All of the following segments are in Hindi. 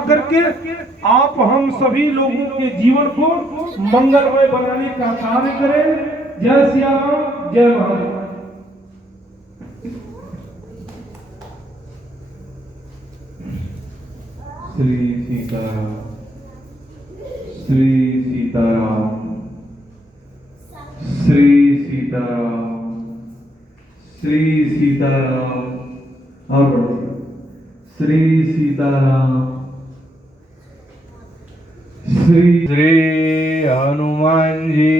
करके आप हम सभी लोगों के जीवन को मंगलमय बनाने का कार्य करें। जय सिया राम, जय महादेव। श्री सीताराम, श्री सीताराम, श्री सीताराम, श्री सीताराम। और श्री सीताराम। श्री श्री हनुमान जी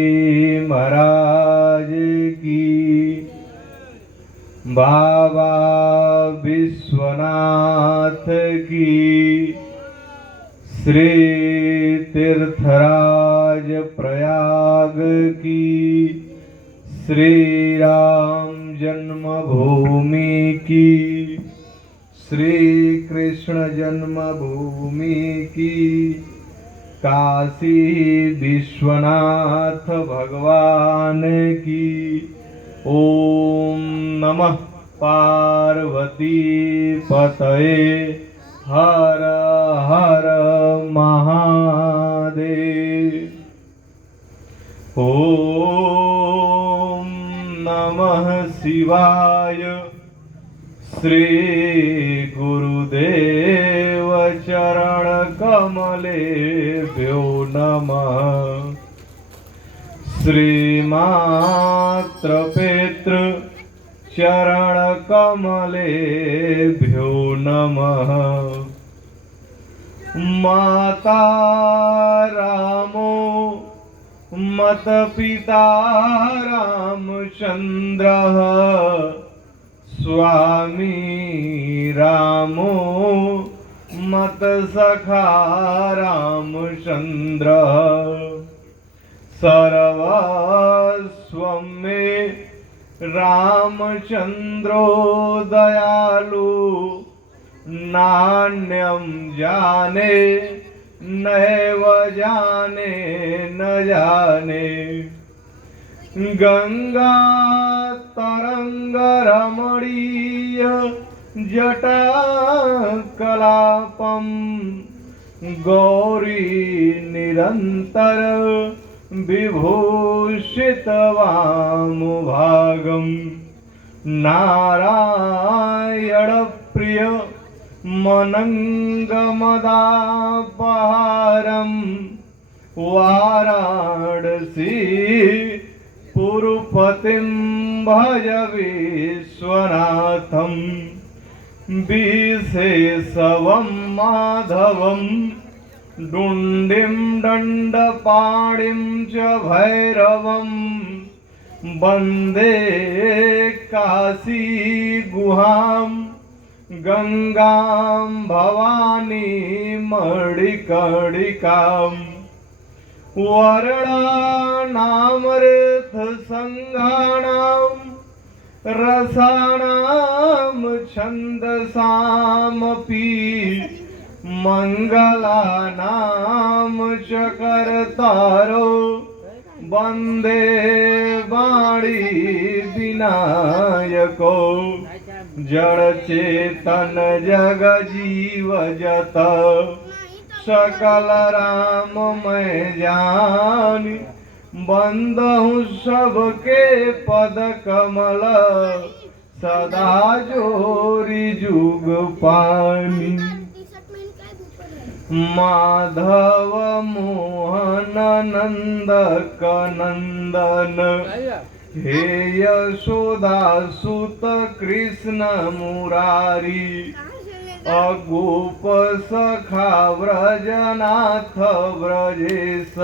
महाराज की, बाबा विश्वनाथ की, श्री तीर्थराज प्रयाग की, श्री राम जन्मभूमि की, श्री कृष्ण जन्मभूमि की, काशी विश्वनाथ भगवान की। ओम नमः पार्वती पतये, हर हर महादेव। ओम नमः शिवाय। श्री गुरुदेव चरण कमलेभ्यो नमः। श्रीमात्र पितृ चरण कमलेभ्यो नमः। माता रामो मत पिता रामचन्द्रः, स्वामी रामो मत सखा रामचन्द्रः। सर्वस्वं मे रामचन्द्रो दयालु, नान्यं जाने नैव जाने न जाने। गंगा तरंग रमणीय जटा कलापम, गौरी निरंतर विभूषित वामभागम। नारायण प्रिय मनंगमदापहारम, वाराणसी पुरपतिं भज विश्वनाथं। विशेषवं माधवं डुण्डिं दण्डपाणिं च भैरवं, वन्दे काशी गुहां गंगां भवानी मणिकर्णिकाम्। वर्णानामृतसंज्ञानां रसानां छन्दसामपि, मंगलानां च कर्तारो वन्दे वाणी विनायको। जड़ चेतन जग जीव जत, सकल राम मैं जानी। बंदहु सबके पद कमल, सदा जोरी जुग पानी। माधव मोहन नंद कनंदन, हे यशोदा सुत कृष्ण मुरारी। अगोप सखा व्रजनाथ व्रजेश,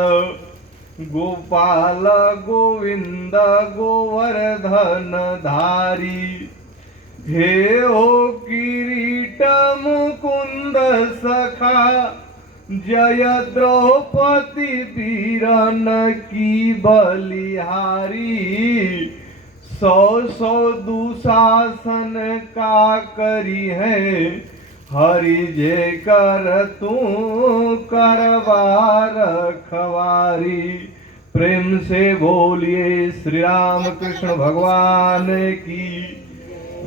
गोपाल गोविंद गोवर्धन धारी। हे ओ किरीट मुकुंद सखा, जय द्रौपदी वीरन की बलिहारी। सौ सौ दुशासन का करी है, हरि जे कर तू करवा रखवारी। प्रेम से बोलिए श्री राम कृष्ण भगवान की,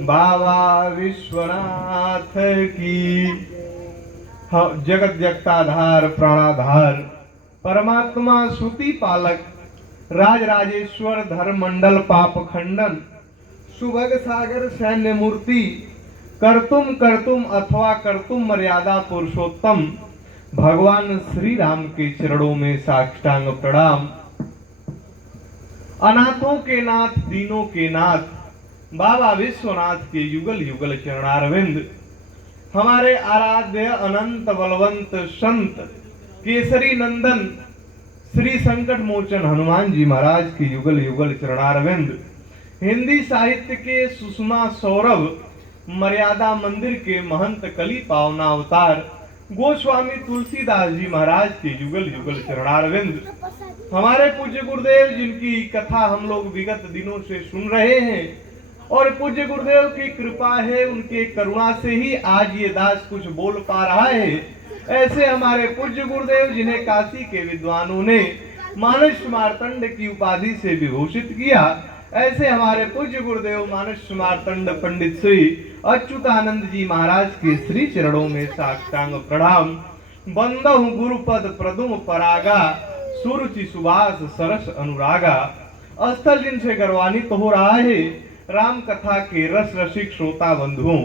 बाबा विश्वनाथ की। जगत जगताधार प्राणाधार परमात्मा श्रुति पालक राज राजेश्वर धर्म मंडल पाप खंडन सुभग सागर सैन्य मूर्ति कर्तुम कर्तुम अथवा कर्तुम मर्यादा पुरुषोत्तम भगवान श्री राम के चरणों में साष्टांग प्रणाम। अनाथों के नाथ दीनों के नाथ बाबा विश्वनाथ के युगल युगल चरणारविंद हमारे आराध्य अनंत बलवंत संत केसरी नंदन श्री संकट मोचन हनुमान जी महाराज के युगल युगल चरणारविंद हिंदी साहित्य के सुषमा सौरभ मर्यादा मंदिर के महंत कली पावना अवतार गोस्वामी तुलसीदास जी महाराज के युगल युगल चरणारविंद हमारे पूज्य गुरुदेव जिनकी कथा हम लोग विगत दिनों से सुन रहे हैं और पूज्य गुरुदेव की कृपा है उनके करुणा से ही आज ये दास कुछ बोल पा रहा है। ऐसे हमारे पूज्य गुरुदेव जिन्हें काशी के विद्वानों ने मानस मार्तंड की उपाधि से विभूषित किया, ऐसे हमारे पूज्य गुरुदेव मानस मार्तंड पंडित श्री अच्युतानंद जी महाराज के श्री चरणों में साष्टांग प्रणाम। बंदहु गुरुपद प्रदुम परागा सुरुचि सुभाष सरस अनुरागा। स्थल जिनसे गर्वान्वित हो रहा है राम कथा के रस रसिक श्रोता बंधुओं,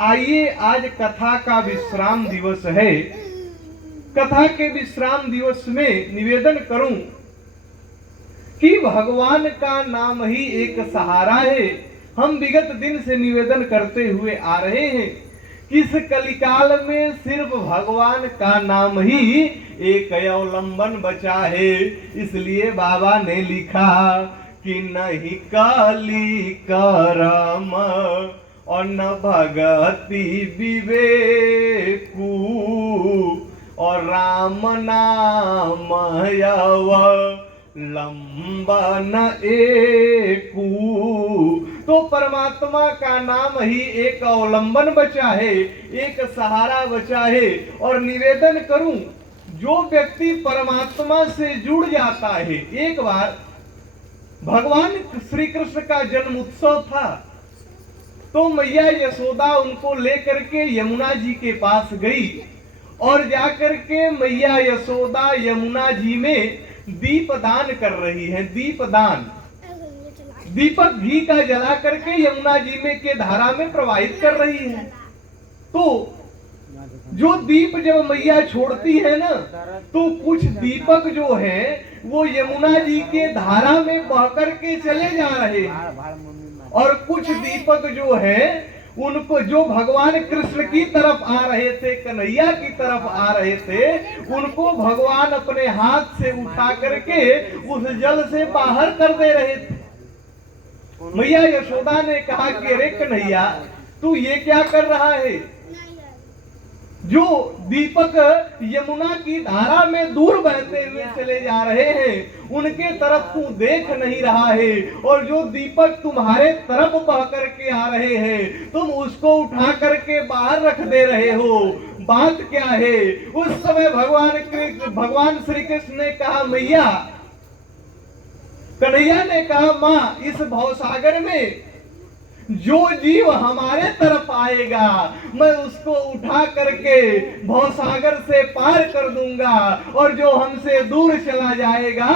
आइए आज कथा का विश्राम दिवस है। कथा के विश्राम दिवस में निवेदन करूं कि भगवान का नाम ही एक सहारा है। हम विगत दिन से निवेदन करते हुए आ रहे हैं कि इस कलिकाल में सिर्फ भगवान का नाम ही एक अवलंबन बचा है। इसलिए बाबा ने लिखा कि नहीं काली करम और न भगति विवेकू और राम नाम लंबन एकू। तो परमात्मा का नाम ही एक अवलंबन बचा है, एक सहारा बचा है। और निवेदन करूं जो व्यक्ति परमात्मा से जुड़ जाता है, एक बार भगवान श्री कृष्ण का जन्म उत्सव था तो मैया यशोदा उनको लेकर के यमुना जी के पास गई और जाकर के मैया यशोदा यमुना जी में दीपदान कर रही है। दीपदान दीपक घी का जला करके यमुना जी में के धारा में प्रवाहित कर रही है। तो जो दीप जब मैया छोड़ती है ना तो कुछ दीपक जो है वो यमुना जी के धारा में बह करके चले जा रहे हैं और कुछ दीपक जो है उनको जो भगवान कृष्ण की तरफ आ रहे थे, कन्हैया की तरफ आ रहे थे, उनको भगवान अपने हाथ से उठा करके उस जल से बाहर कर दे रहे थे। मैया यशोदा ने कहा कि अरे कन्हैया तू ये क्या कर रहा है? जो दीपक यमुना की धारा में दूर बहते हुए चले जा रहे हैं उनके तरफ तू देख नहीं रहा है और जो दीपक तुम्हारे तरफ बह करके आ रहे हैं तुम उसको उठा करके बाहर रख दे रहे हो। बात क्या है? उस समय भगवान श्री कृष्ण ने कहा मैया, कन्हैया ने कहा माँ, इस भवसागर में जो जीव हमारे तरफ आएगा मैं उसको उठा करके भवसागर से पार कर दूंगा और जो हमसे दूर चला जाएगा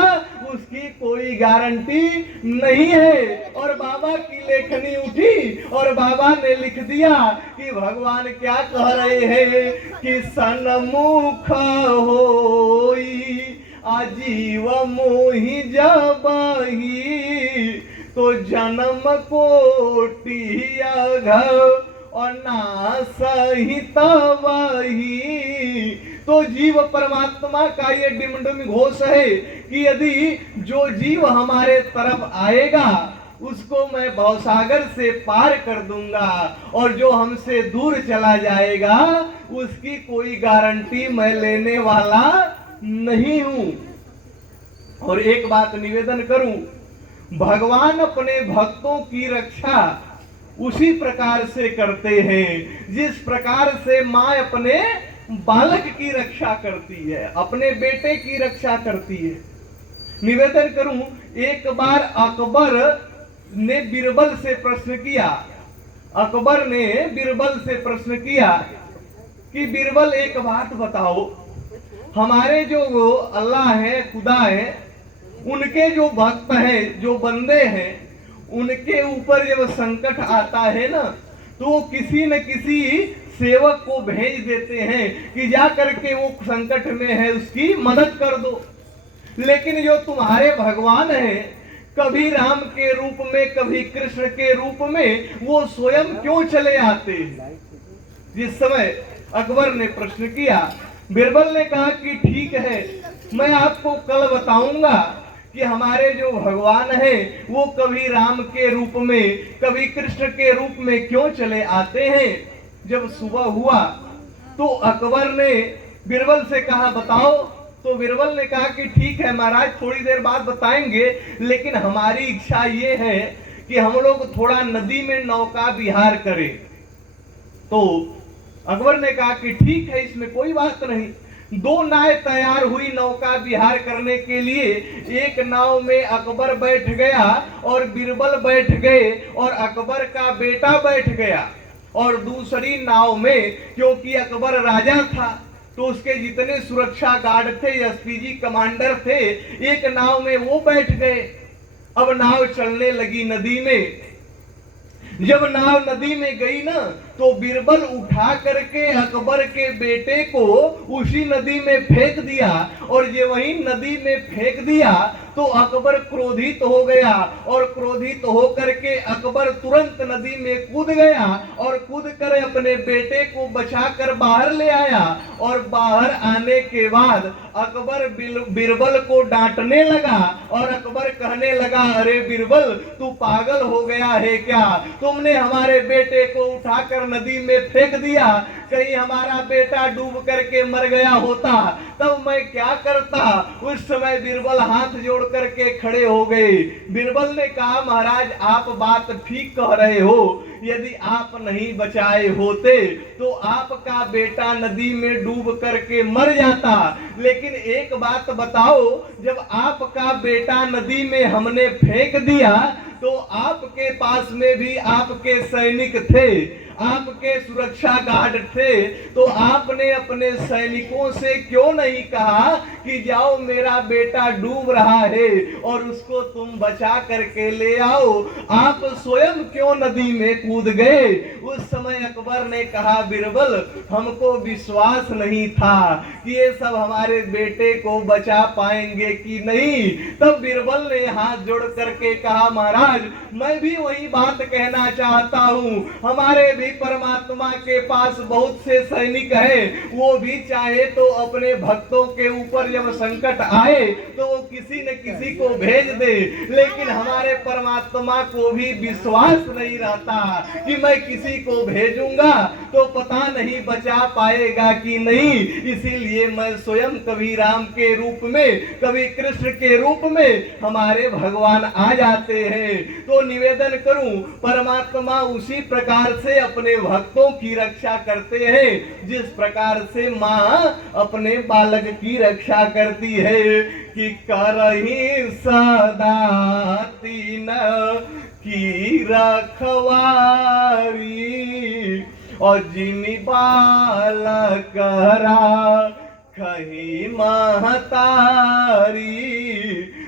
उसकी कोई गारंटी नहीं है। और बाबा की लेखनी उठी और बाबा ने लिख दिया कि भगवान क्या कह रहे हैं कि सन्मुख होई आजीव मोहि जबहि तो जन्म कोटि अघ और नासहित वही। तो जीव परमात्मा का ये डिमडम घोष है कि यदि जो जीव हमारे तरफ आएगा उसको मैं भवसागर से पार कर दूंगा और जो हमसे दूर चला जाएगा उसकी कोई गारंटी मैं लेने वाला नहीं हूं। और एक बात निवेदन करूं, भगवान अपने भक्तों की रक्षा उसी प्रकार से करते हैं जिस प्रकार से माँ अपने बालक की रक्षा करती है, अपने बेटे की रक्षा करती है। निवेदन करूं, एक बार अकबर ने बीरबल से प्रश्न किया, अकबर ने बीरबल से प्रश्न किया कि बीरबल एक बात बताओ, हमारे जो वो अल्लाह है, खुदा है, उनके जो भक्त हैं, जो बंदे हैं, उनके ऊपर जब संकट आता है ना, तो वो किसी न किसी सेवक को भेज देते हैं कि जा करके वो संकट में है उसकी मदद कर दो। लेकिन जो तुम्हारे भगवान हैं, कभी राम के रूप में, कभी कृष्ण के रूप में, वो स्वयं क्यों चले आते हैं? जिस समय अकबर ने प्रश्न किया, बीरबल ने कहा कि ठीक है, मैं आपको कल बताऊंगा कि हमारे जो भगवान हैं वो कभी राम के रूप में, कभी कृष्ण के रूप में क्यों चले आते हैं। जब सुबह हुआ तो अकबर ने बीरबल से कहा बताओ। तो बीरबल ने कहा कि ठीक है महाराज, थोड़ी देर बाद बताएंगे, लेकिन हमारी इच्छा ये है कि हम लोग थोड़ा नदी में नौका विहार करें। तो अकबर ने कहा कि ठीक है, इसमें कोई बात नहीं। 2 नाव तैयार हुई नौका विहार करने के लिए। एक नाव में अकबर बैठ गया और बीरबल बैठ गए और अकबर का बेटा बैठ गया, और दूसरी नाव में, क्योंकि अकबर राजा था तो उसके जितने सुरक्षा गार्ड थे, एसपीजी कमांडर थे, एक नाव में वो बैठ गए। अब नाव चलने लगी नदी में। जब नाव नदी में गई ना, तो बीरबल उठा करके अकबर के बेटे को उसी नदी में फेंक दिया, और ये वही नदी में फेंक दिया तो अकबर क्रोधित हो गया, और क्रोधित होकर के अकबर तुरंत नदी में कूद गया और कूद कर अपने बेटे को बचाकर बाहर ले आया। और बाहर आने के बाद अकबर बीरबल को डांटने लगा, और अकबर कहने लगा, अरे बीरबल, तू पागल हो गया है क्या? तुमने हमारे बेटे को उठाकर नदी में फेंक दिया, कहीं हमारा बेटा डूब करके मर गया होता तब मैं क्या करता? उस समय बीरबल हाथ जोड़ करके खड़े हो गए। बीरबल ने कहा, महाराज आप बात ठीक कह रहे हो, यदि आप नहीं बचाए होते तो आपका बेटा नदी में डूब करके मर जाता। लेकिन एक बात बताओ, जब आपका बेटा नदी में हमने फेंक दिया तो आपके पास में भी आपके सैनिक थे, आपके सुरक्षा गार्ड थे, तो आपने अपने सैनिकों से क्यों नहीं कहा कि जाओ मेरा बेटा डूब रहा है और उसको तुम बचा करके ले आओ? आप स्वयं क्यों नदी में कूद गए? उस समय अकबर ने कहा, बीरबल, हमको विश्वास नहीं था कि ये सब हमारे बेटे को बचा पाएंगे कि नहीं। तब बीरबल ने हाथ जोड़ करके कहा, महाराज मैं भी वही बात कहना चाहता हूँ, हमारे भी परमात्मा के पास बहुत से सैनिक हैं, वो भी चाहे तो अपने भक्तों के ऊपर जब संकट आए तो वो किसी न किसी को भेज दे, लेकिन हमारे परमात्मा को भी विश्वास नहीं रहता कि मैं किसी को भेजूंगा तो पता नहीं बचा पाएगा कि नहीं। इसीलिए मैं स्वयं कभी राम के रूप में, कभी कृष्ण के रूप में हमारे भगवान आ जाते हैं। तो निवेदन करूं, परमात्मा उसी प्रकार से अपने भक्तों की रक्षा करते हैं जिस प्रकार से माँ अपने बालक की रक्षा करती है कि करही सदा तीन की रखवारी, और जिनी बालक कही महतारी।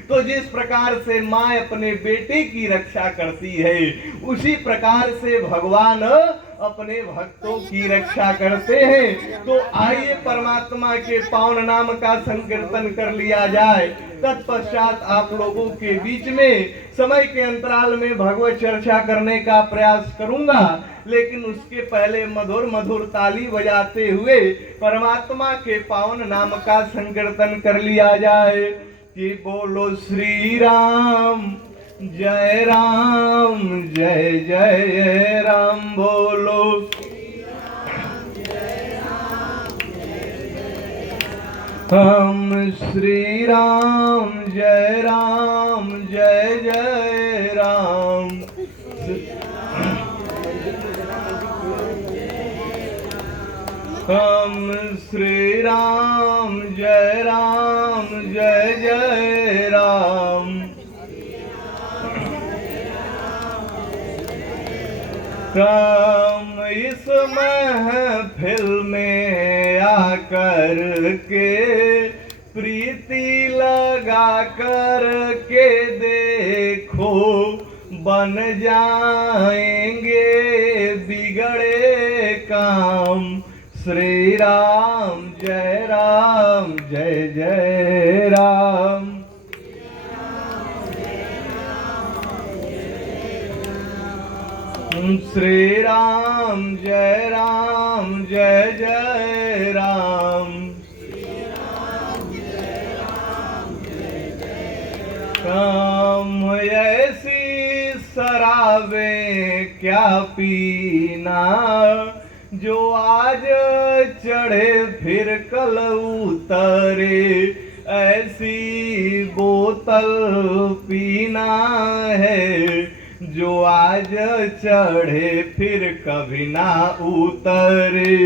तो जिस प्रकार से माँ अपने बेटे की रक्षा करती है, उसी प्रकार से भगवान अपने भक्तों की रक्षा करते हैं। तो आइए परमात्मा के पावन नाम का संकीर्तन कर लिया जाए। तत्पश्चात आप लोगों के बीच में समय के अंतराल में भगवत चर्चा करने का प्रयास करूंगा, लेकिन उसके पहले मधुर मधुर ताली बजाते हुए परमात्मा के पावन नाम का संकीर्तन कर लिया जाए कि बोलो श्री राम जय राम जय जय राम, बोलो हम श्री राम जय जय राम। हम श्री राम जय जय राम। राम इस महफिल में आकर के प्रीति लगा कर के देखो, बन जाएंगे बिगड़े काम। श्री राम जय जय राम। श्री राम जय जय राम। काम ऐसी शराबें क्या पीना, जो आज चढ़े फिर कल उतरे। ऐसी बोतल पीना है, जो आज चढ़े फिर कभी ना उतरे।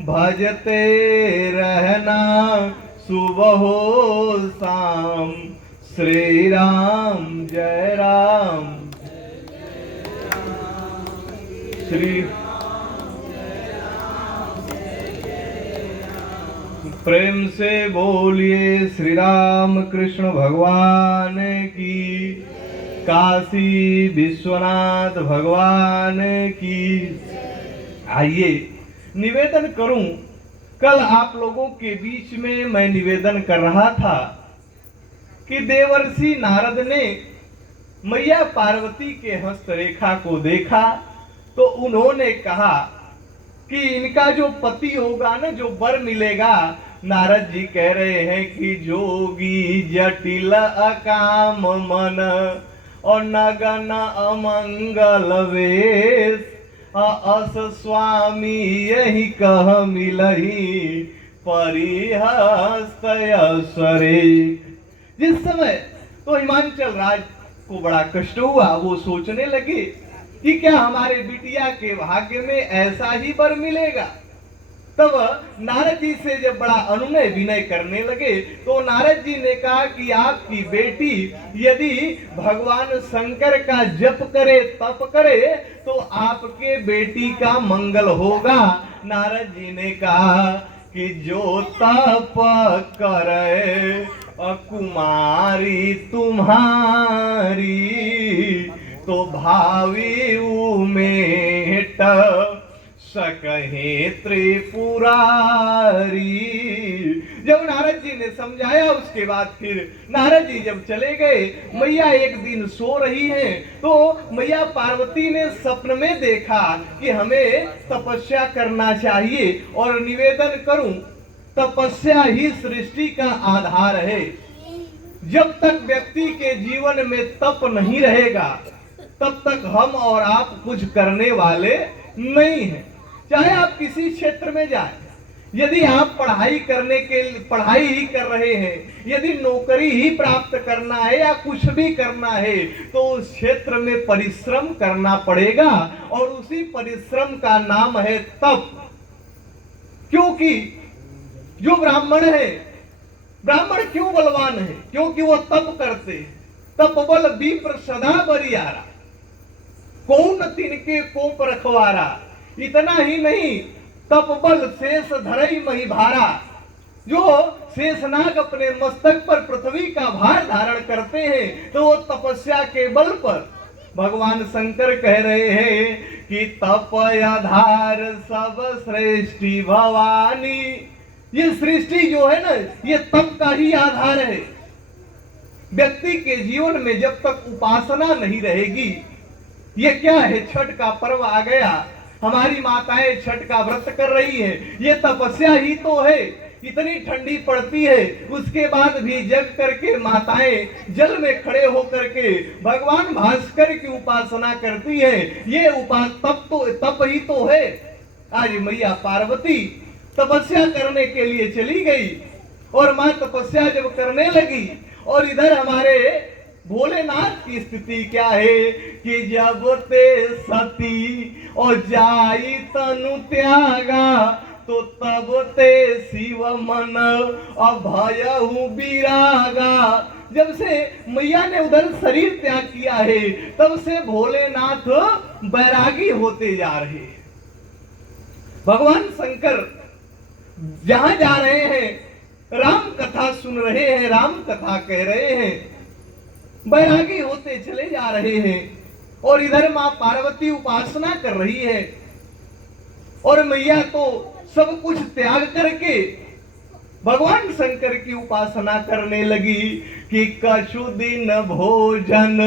भजते रहना सुबह हो शाम। श्री राम जय राम। श्री प्रेम से बोलिए श्री राम कृष्ण भगवान की, काशी विश्वनाथ भगवान की। आइए निवेदन करूं। कल आप लोगों के बीच में मैं निवेदन कर रहा था कि देवर्षि नारद ने मैया पार्वती के हस्तरेखा को देखा तो उन्होंने कहा कि इनका जो पति होगा ना, जो वर मिलेगा, नारद जी कह रहे हैं कि जोगी जटिल अकाम मन और नगन अमंगल वेश, अस स्वामी यही कह मिलही परिहस्त स्वरे। जिस समय तो हिमांचल राज को बड़ा कष्ट हुआ, वो सोचने लगे कि क्या हमारे बिटिया के भाग्य में ऐसा ही वर मिलेगा। तब नारद जी से जब बड़ा अनुनय विनय करने लगे तो नारद जी ने कहा कि आपकी बेटी यदि भगवान शंकर का जप करे, तप करे, तो आपके बेटी का मंगल होगा। नारद जी ने कहा कि जो तप करे कुमारी तुम्हारी, तो भावी उमेट सकहे त्रिपुरारी। जब नारद जी ने समझाया उसके बाद फिर नारद जी जब चले गए, मैया एक दिन सो रही हैं तो मैया पार्वती ने स्वप्न में देखा कि हमें तपस्या करना चाहिए। और निवेदन करूं, तपस्या ही सृष्टि का आधार है। जब तक व्यक्ति के जीवन में तप नहीं रहेगा तब तक हम और आप कुछ करने वाले नहीं हैं। चाहे आप किसी क्षेत्र में जाएं, यदि आप पढ़ाई ही कर रहे हैं, यदि नौकरी ही प्राप्त करना है या कुछ भी करना है, तो उस क्षेत्र में परिश्रम करना पड़ेगा और उसी परिश्रम का नाम है तप। क्योंकि जो ब्राह्मण है, ब्राह्मण क्यों बलवान है? क्योंकि वो तप करते हैं। तप बल विप्र सदा बरियारा, कौन तिनके कोप रखवारा। इतना ही नहीं, तप बल शेष धरई मही भारा। जो शेषनाग अपने मस्तक पर पृथ्वी का भार धारण करते हैं, तो वो तपस्या के बल पर। भगवान शंकर कह रहे हैं कि तप आधार सब सृष्टि भवानी। ये सृष्टि जो है ना, ये तप का ही आधार है। व्यक्ति के जीवन में जब तक उपासना नहीं रहेगी, ये क्या है, छठ का पर्व आ गया, हमारी माताएं छठ का व्रत कर रही हैं, ये तपस्या ही तो है। इतनी ठंडी पड़ती है, उसके बाद भी जग करके माताएं जल में खड़े होकर के भगवान भास्कर की उपासना करती है। ये तप ही तो है। आज मैया पार्वती तपस्या करने के लिए चली गई और मां तपस्या जब करने लगी, और इधर हमारे भोलेनाथ की स्थिति क्या है कि जब ते सती और जाई तनु त्यागा, तो तब ते शिव मन अभयहु विरागा। जब से मैया ने उधर शरीर त्याग किया है, तब से भोलेनाथ बैरागी होते जा रहे हैं। भगवान शंकर जहां जा रहे हैं राम कथा सुन रहे हैं, राम कथा कह रहे हैं, बैरागी होते चले जा रहे हैं। और इधर मां पार्वती उपासना कर रही है और मैया तो सब कुछ त्याग करके भगवान शंकर की उपासना करने लगी कि कछु दिन भोजन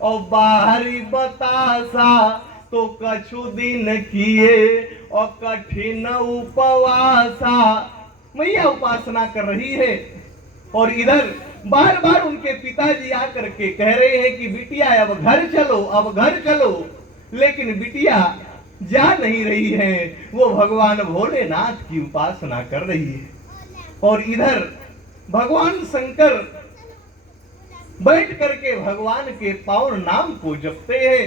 और बाहरी बतासा तो कछु दिन किए और कठिन उपवासा। मैया उपासना कर रही है और इधर बार बार उनके पिताजी आकर के कह रहे हैं कि बिटिया अब घर चलो, अब घर चलो, लेकिन बिटिया जा नहीं रही है, वो भगवान भोलेनाथ की उपासना कर रही है। और इधर भगवान शंकर बैठ करके भगवान के पावन नाम को जपते हैं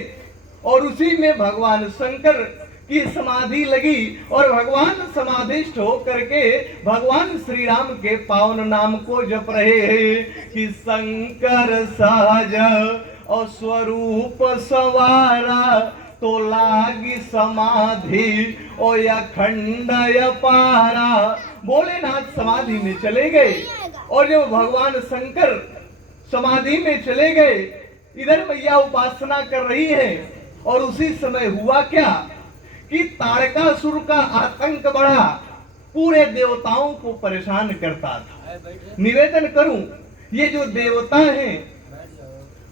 और उसी में भगवान शंकर की समाधि लगी और भगवान समाधिष्ठ होकर के भगवान श्री राम के पावन नाम को जप रहे हैं कि शंकर सहज और स्वरूप सवारा तो लागी समाधि और अखंड पारा। भोलेनाथ समाधि में चले गए और जब भगवान शंकर समाधि में चले गए, इधर मैया उपासना कर रही है और उसी समय हुआ क्या कि तारकासुर का आतंक बढ़ा, पूरे देवताओं को परेशान करता था। निवेदन करूं, ये जो देवता हैं,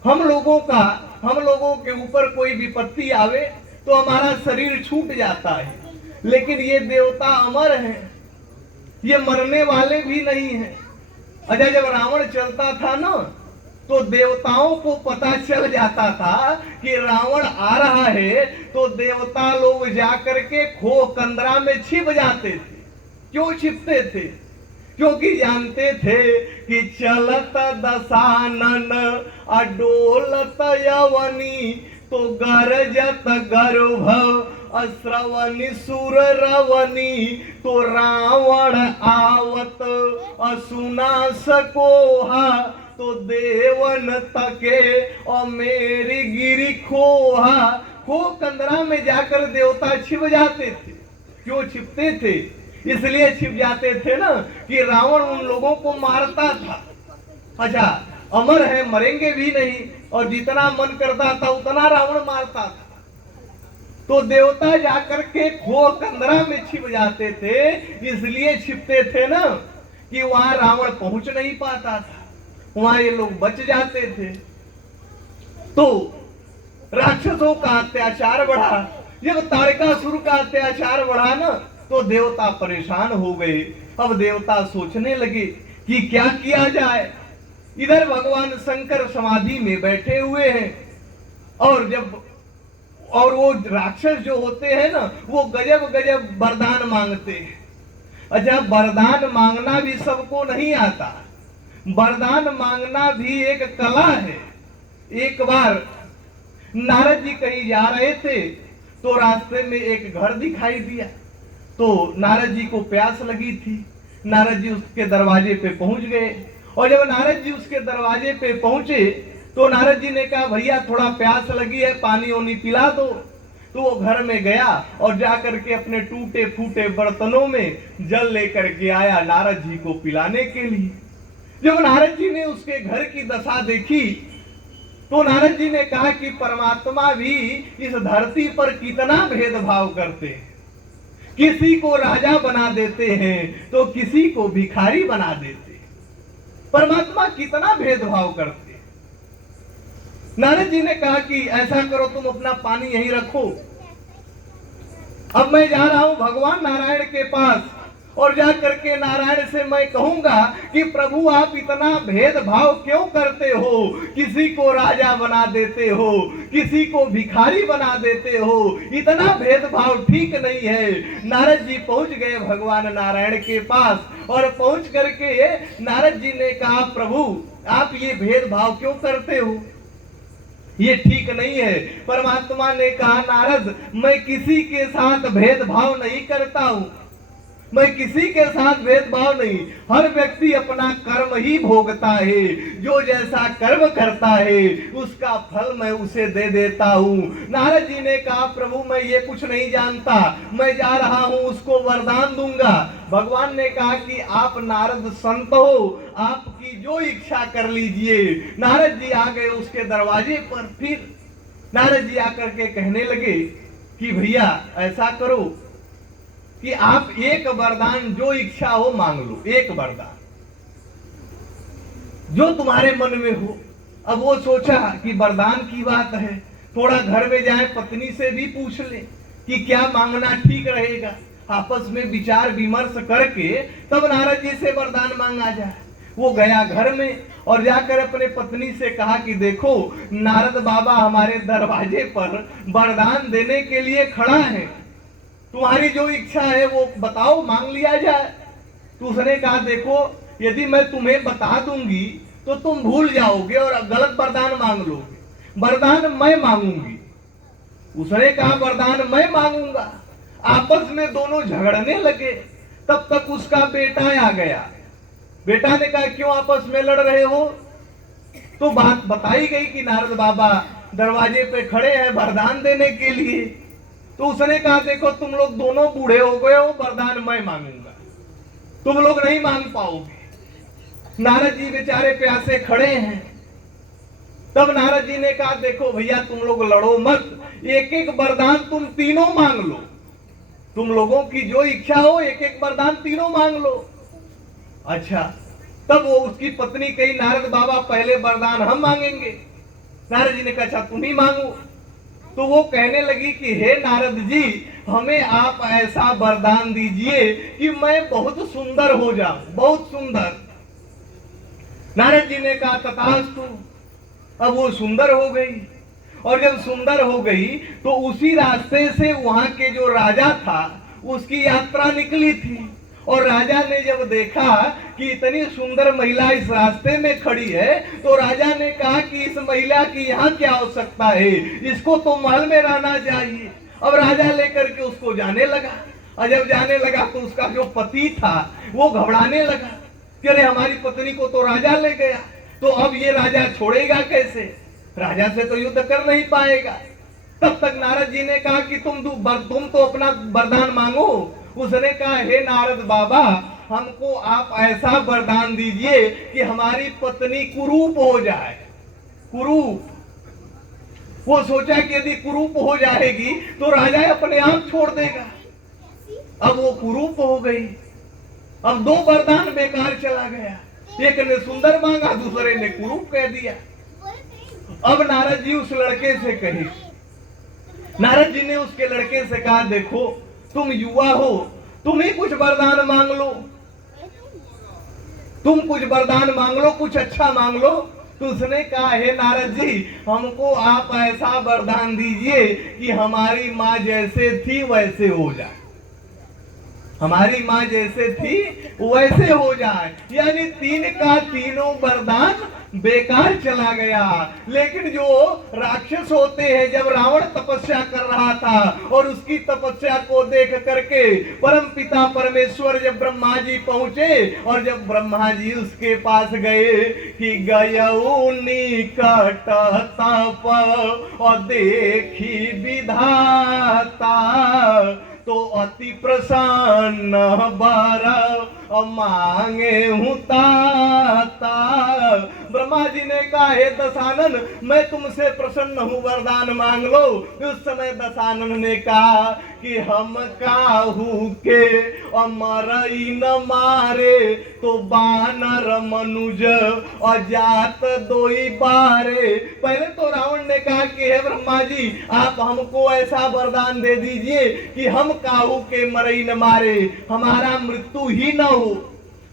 हम लोगों के ऊपर कोई विपत्ति आवे तो हमारा शरीर छूट जाता है, लेकिन ये देवता अमर हैं, ये मरने वाले भी नहीं हैं। अच्छा, जब रावण चलता था ना तो देवताओं को पता चल जाता था कि रावण आ रहा है, तो देवता लोग जाकर के खो कंदरा में छिप जाते थे। क्यों छिपते थे? क्योंकि जानते थे कि चलत दशानन अडोलत यवनी तो गरजत गर्भ अश्रवनी सुर रवनी तो रावण आवत असुना सकोहा तो देवन तके और मेरी गिरी खोहा। खो कंदरा में जाकर देवता छिप जाते थे। क्यों छिपते थे? इसलिए छिप जाते थे ना कि रावण उन लोगों को मारता था। अच्छा, अमर है, मरेंगे भी नहीं, और जितना मन करता था उतना रावण मारता था। तो देवता जाकर के खो कंदरा में छिप जाते थे, इसलिए छिपते थे ना कि वहां रावण पहुंच नहीं पाता था, वहां ये लोग बच जाते थे। तो राक्षसों का अत्याचार बढ़ा। जब तारकासुर का अत्याचार बढ़ा ना तो देवता परेशान हो गए। अब देवता सोचने लगे कि क्या किया जाए। इधर भगवान शंकर समाधि में बैठे हुए हैं और वो राक्षस जो होते हैं ना, वो गजब गजब वरदान मांगते हैं। अच्छा, वरदान मांगना भी सबको नहीं आता, वरदान मांगना भी एक कला है। एक बार नारद जी कहीं जा रहे थे तो रास्ते में एक घर दिखाई दिया, तो नारद जी को प्यास लगी थी। नारद जी उसके दरवाजे पे पहुंच गए और जब नारद जी उसके दरवाजे पे पहुंचे तो नारद जी ने कहा, भैया थोड़ा प्यास लगी है, पानी वानी पिला दो। तो वो घर में गया और जाकर के अपने टूटे फूटे बर्तनों में जल लेकर के आया नारद जी को पिलाने के लिए। जब नारद जी ने उसके घर की दशा देखी तो नारद जी ने कहा कि परमात्मा भी इस धरती पर कितना भेदभाव करते हैं, किसी को राजा बना देते हैं तो किसी को भिखारी बना देते हैं। परमात्मा कितना भेदभाव करते हैं। नारद जी ने कहा कि ऐसा करो, तुम अपना पानी यहीं रखो, अब मैं जा रहा हूं भगवान नारायण के पास और जा करके नारायण से मैं कहूंगा कि प्रभु आप इतना भेदभाव क्यों करते हो, किसी को राजा बना देते हो, किसी को भिखारी बना देते हो, इतना भेदभाव ठीक नहीं है। नारद जी पहुंच गए भगवान नारायण के पास और पहुंच करके नारद जी ने कहा, प्रभु आप ये भेदभाव क्यों करते हो, ये ठीक नहीं है। परमात्मा ने कहा, नारद मैं किसी के साथ भेदभाव नहीं करता हूं, मैं किसी के साथ भेदभाव नहीं, हर व्यक्ति अपना कर्म ही भोगता है, जो जैसा कर्म करता है उसका फल मैं उसे दे देता हूँ। नारद जी ने कहा प्रभु मैं ये कुछ नहीं जानता, मैं जा रहा हूँ उसको वरदान दूंगा। भगवान ने कहा कि आप नारद संत हो, आपकी जो इच्छा कर लीजिए। नारद जी आ गए उसके दरवाजे पर। फिर नारद जी आकर के कहने लगे कि भैया ऐसा करो कि आप एक वरदान जो इच्छा हो मांग लो, एक वरदान जो तुम्हारे मन में हो। अब वो सोचा कि वरदान की बात है, थोड़ा घर में जाए पत्नी से भी पूछ ले कि क्या मांगना ठीक रहेगा। आपस में विचार विमर्श करके तब नारद जी से वरदान मांगा जाए। वो गया घर में और जाकर अपने पत्नी से कहा कि देखो नारद बाबा हमारे दरवाजे पर वरदान देने के लिए खड़ा है, तुम्हारी जो इच्छा है वो बताओ, मांग लिया जाए। तो उसने कहा देखो यदि मैं तुम्हें बता दूंगी तो तुम भूल जाओगे और गलत वरदान मांग लोगे, वरदान मैं मांगूंगी। उसने कहा वरदान मैं मांगूंगा। आपस में दोनों झगड़ने लगे। तब तक उसका बेटा आ गया। बेटा ने कहा क्यों आपस में लड़ रहे हो? तो बात बताई गई कि नारद बाबा दरवाजे पे खड़े हैं वरदान देने के लिए। तो उसने कहा देखो तुम लोग दोनों बूढ़े हो गए हो, वरदान मैं मांगूंगा, तुम लोग नहीं मांग पाओगे। नारद जी बेचारे प्यासे खड़े हैं। तब नारद जी ने कहा देखो भैया तुम लोग लड़ो मत, एक एक वरदान तुम तीनों मांग लो, तुम लोगों की जो इच्छा हो एक एक वरदान तीनों मांग लो। अच्छा, तब वो उसकी पत्नी कही नारद बाबा पहले वरदान हम मांगेंगे। नारद जी ने कहा अच्छा तुम ही मांगो। तो वो कहने लगी कि हे नारद जी हमें आप ऐसा वरदान दीजिए कि मैं बहुत सुंदर हो जाऊं, बहुत सुंदर। नारद जी ने कहा तथास्तु। अब वो सुंदर हो गई और जब सुंदर हो गई तो उसी रास्ते से वहां के जो राजा था उसकी यात्रा निकली थी। और राजा ने जब देखा कि इतनी सुंदर महिला इस रास्ते में खड़ी है तो राजा ने कहा कि इस महिला की यहाँ क्या आवश्यकता है, इसको तो महल में रहना चाहिए। अब राजा लेकर के उसको जाने लगा और जब जाने लगा तो उसका जो पति था वो घबराने लगा कि अरे हमारी पत्नी को तो राजा ले गया, तो अब ये राजा छोड़ेगा कैसे, राजा से तो युद्ध कर नहीं पाएगा। तब तक नारद जी ने कहा कि तुम तो अपना वरदान मांगो। उसने कहा हे नारद बाबा हमको आप ऐसा वरदान दीजिए कि हमारी पत्नी कुरूप हो जाए। कुरूप, वो सोचा कि यदि कुरूप हो जाएगी तो राजा अपने आप छोड़ देगा। अब वो कुरूप हो गई। अब दो वरदान बेकार चला गया, एक ने सुंदर मांगा दूसरे ने कुरूप कह दिया। अब नारद जी उस लड़के से कहे, नारद जी ने उसके लड़के से कहा देखो तुम युवा हो, तुम ही कुछ वरदान मांग लो, तुम कुछ वरदान मांग लो, कुछ अच्छा मांग लो। तो उसने कहा हे नारद जी हमको आप ऐसा वरदान दीजिए कि हमारी माँ जैसे थी वैसे हो जाए, हमारी माँ जैसे थी वैसे हो जाए। यानी तीन का तीनों वरदान बेकार चला गया। लेकिन जो राक्षस होते हैं, जब रावण तपस्या कर रहा था और उसकी तपस्या को देख करके परम पिता परमेश्वर जब ब्रह्मा जी पहुंचे और जब ब्रह्मा जी उसके पास गए कि गयऊ निकट तप और देखी विधाता तो अति प्रसन्न बर मांगे हूँ ताता। ब्रह्मा जी ने कहा हे दशानन मैं तुमसे प्रसन्न हूँ, वरदान मांग लो। उस समय दशानन ने कहा कि हम काहू के अमरई न मारे तो बानर मनुज अजात दोई बारे। पहले तो रावण ने कहा कि हे ब्रह्मा जी आप हमको ऐसा वरदान दे दीजिए कि हम काहू के मरई न मारे, हमारा मृत्यु ही न हो।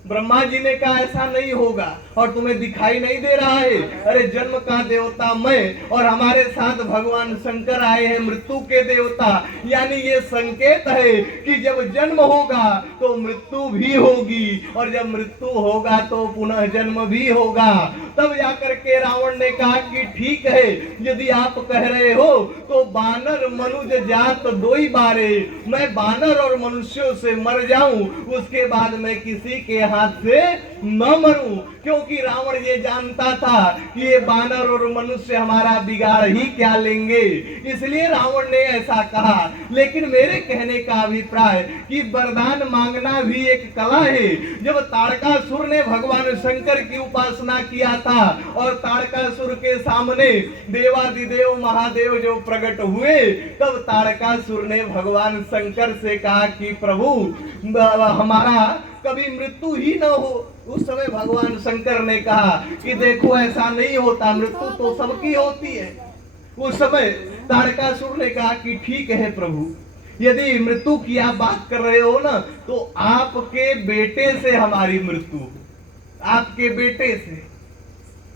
ब्रह्मा जी ने कहा ऐसा नहीं होगा, और तुम्हें दिखाई नहीं दे रहा है? अरे जन्म का देवता मैं, और हमारे साथ भगवान शंकर आए हैं मृत्यु के देवता। यानी ये संकेत है कि जब जन्म होगा तो मृत्यु भी होगी, और जब मृत्यु होगा तो पुनः जन्म भी होगा। तब जाकर के रावण ने कहा कि ठीक है, यदि आप कह रहे हो तो बानर मनुज जात दो ही बारे, मैं बानर और मनुष्यों से मर जाऊं, उसके बाद मैं किसी के हाथ से न मरूं। क्योंकि रावण ये जानता था कि ये बानर और मनुष्य हमारा बिगाड़ ही क्या लेंगे, इसलिए रावण ने ऐसा कहा। लेकिन मेरे कहने का अभिप्राय कि वरदान मांगना भी एक कला है। जब ताड़कासुर ने भगवान शंकर की उपासना किया था और ताड़कासुर के सामने देवादिदेव महादेव जो प्रकट हुए, तब ताड़कासुर ने भगवान शंकर से कहा कि प्रभु हमारा कभी मृत्यु ही न हो। उस समय भगवान शंकर ने कहा कि देखो ऐसा नहीं होता, मृत्यु तो सबकी होती है। उस समय ताड़कासुर ने कहा कि ठीक है प्रभु, यदि मृत्यु की आप बात कर रहे हो ना, तो आपके बेटे से हमारी मृत्यु हो, आपके बेटे से।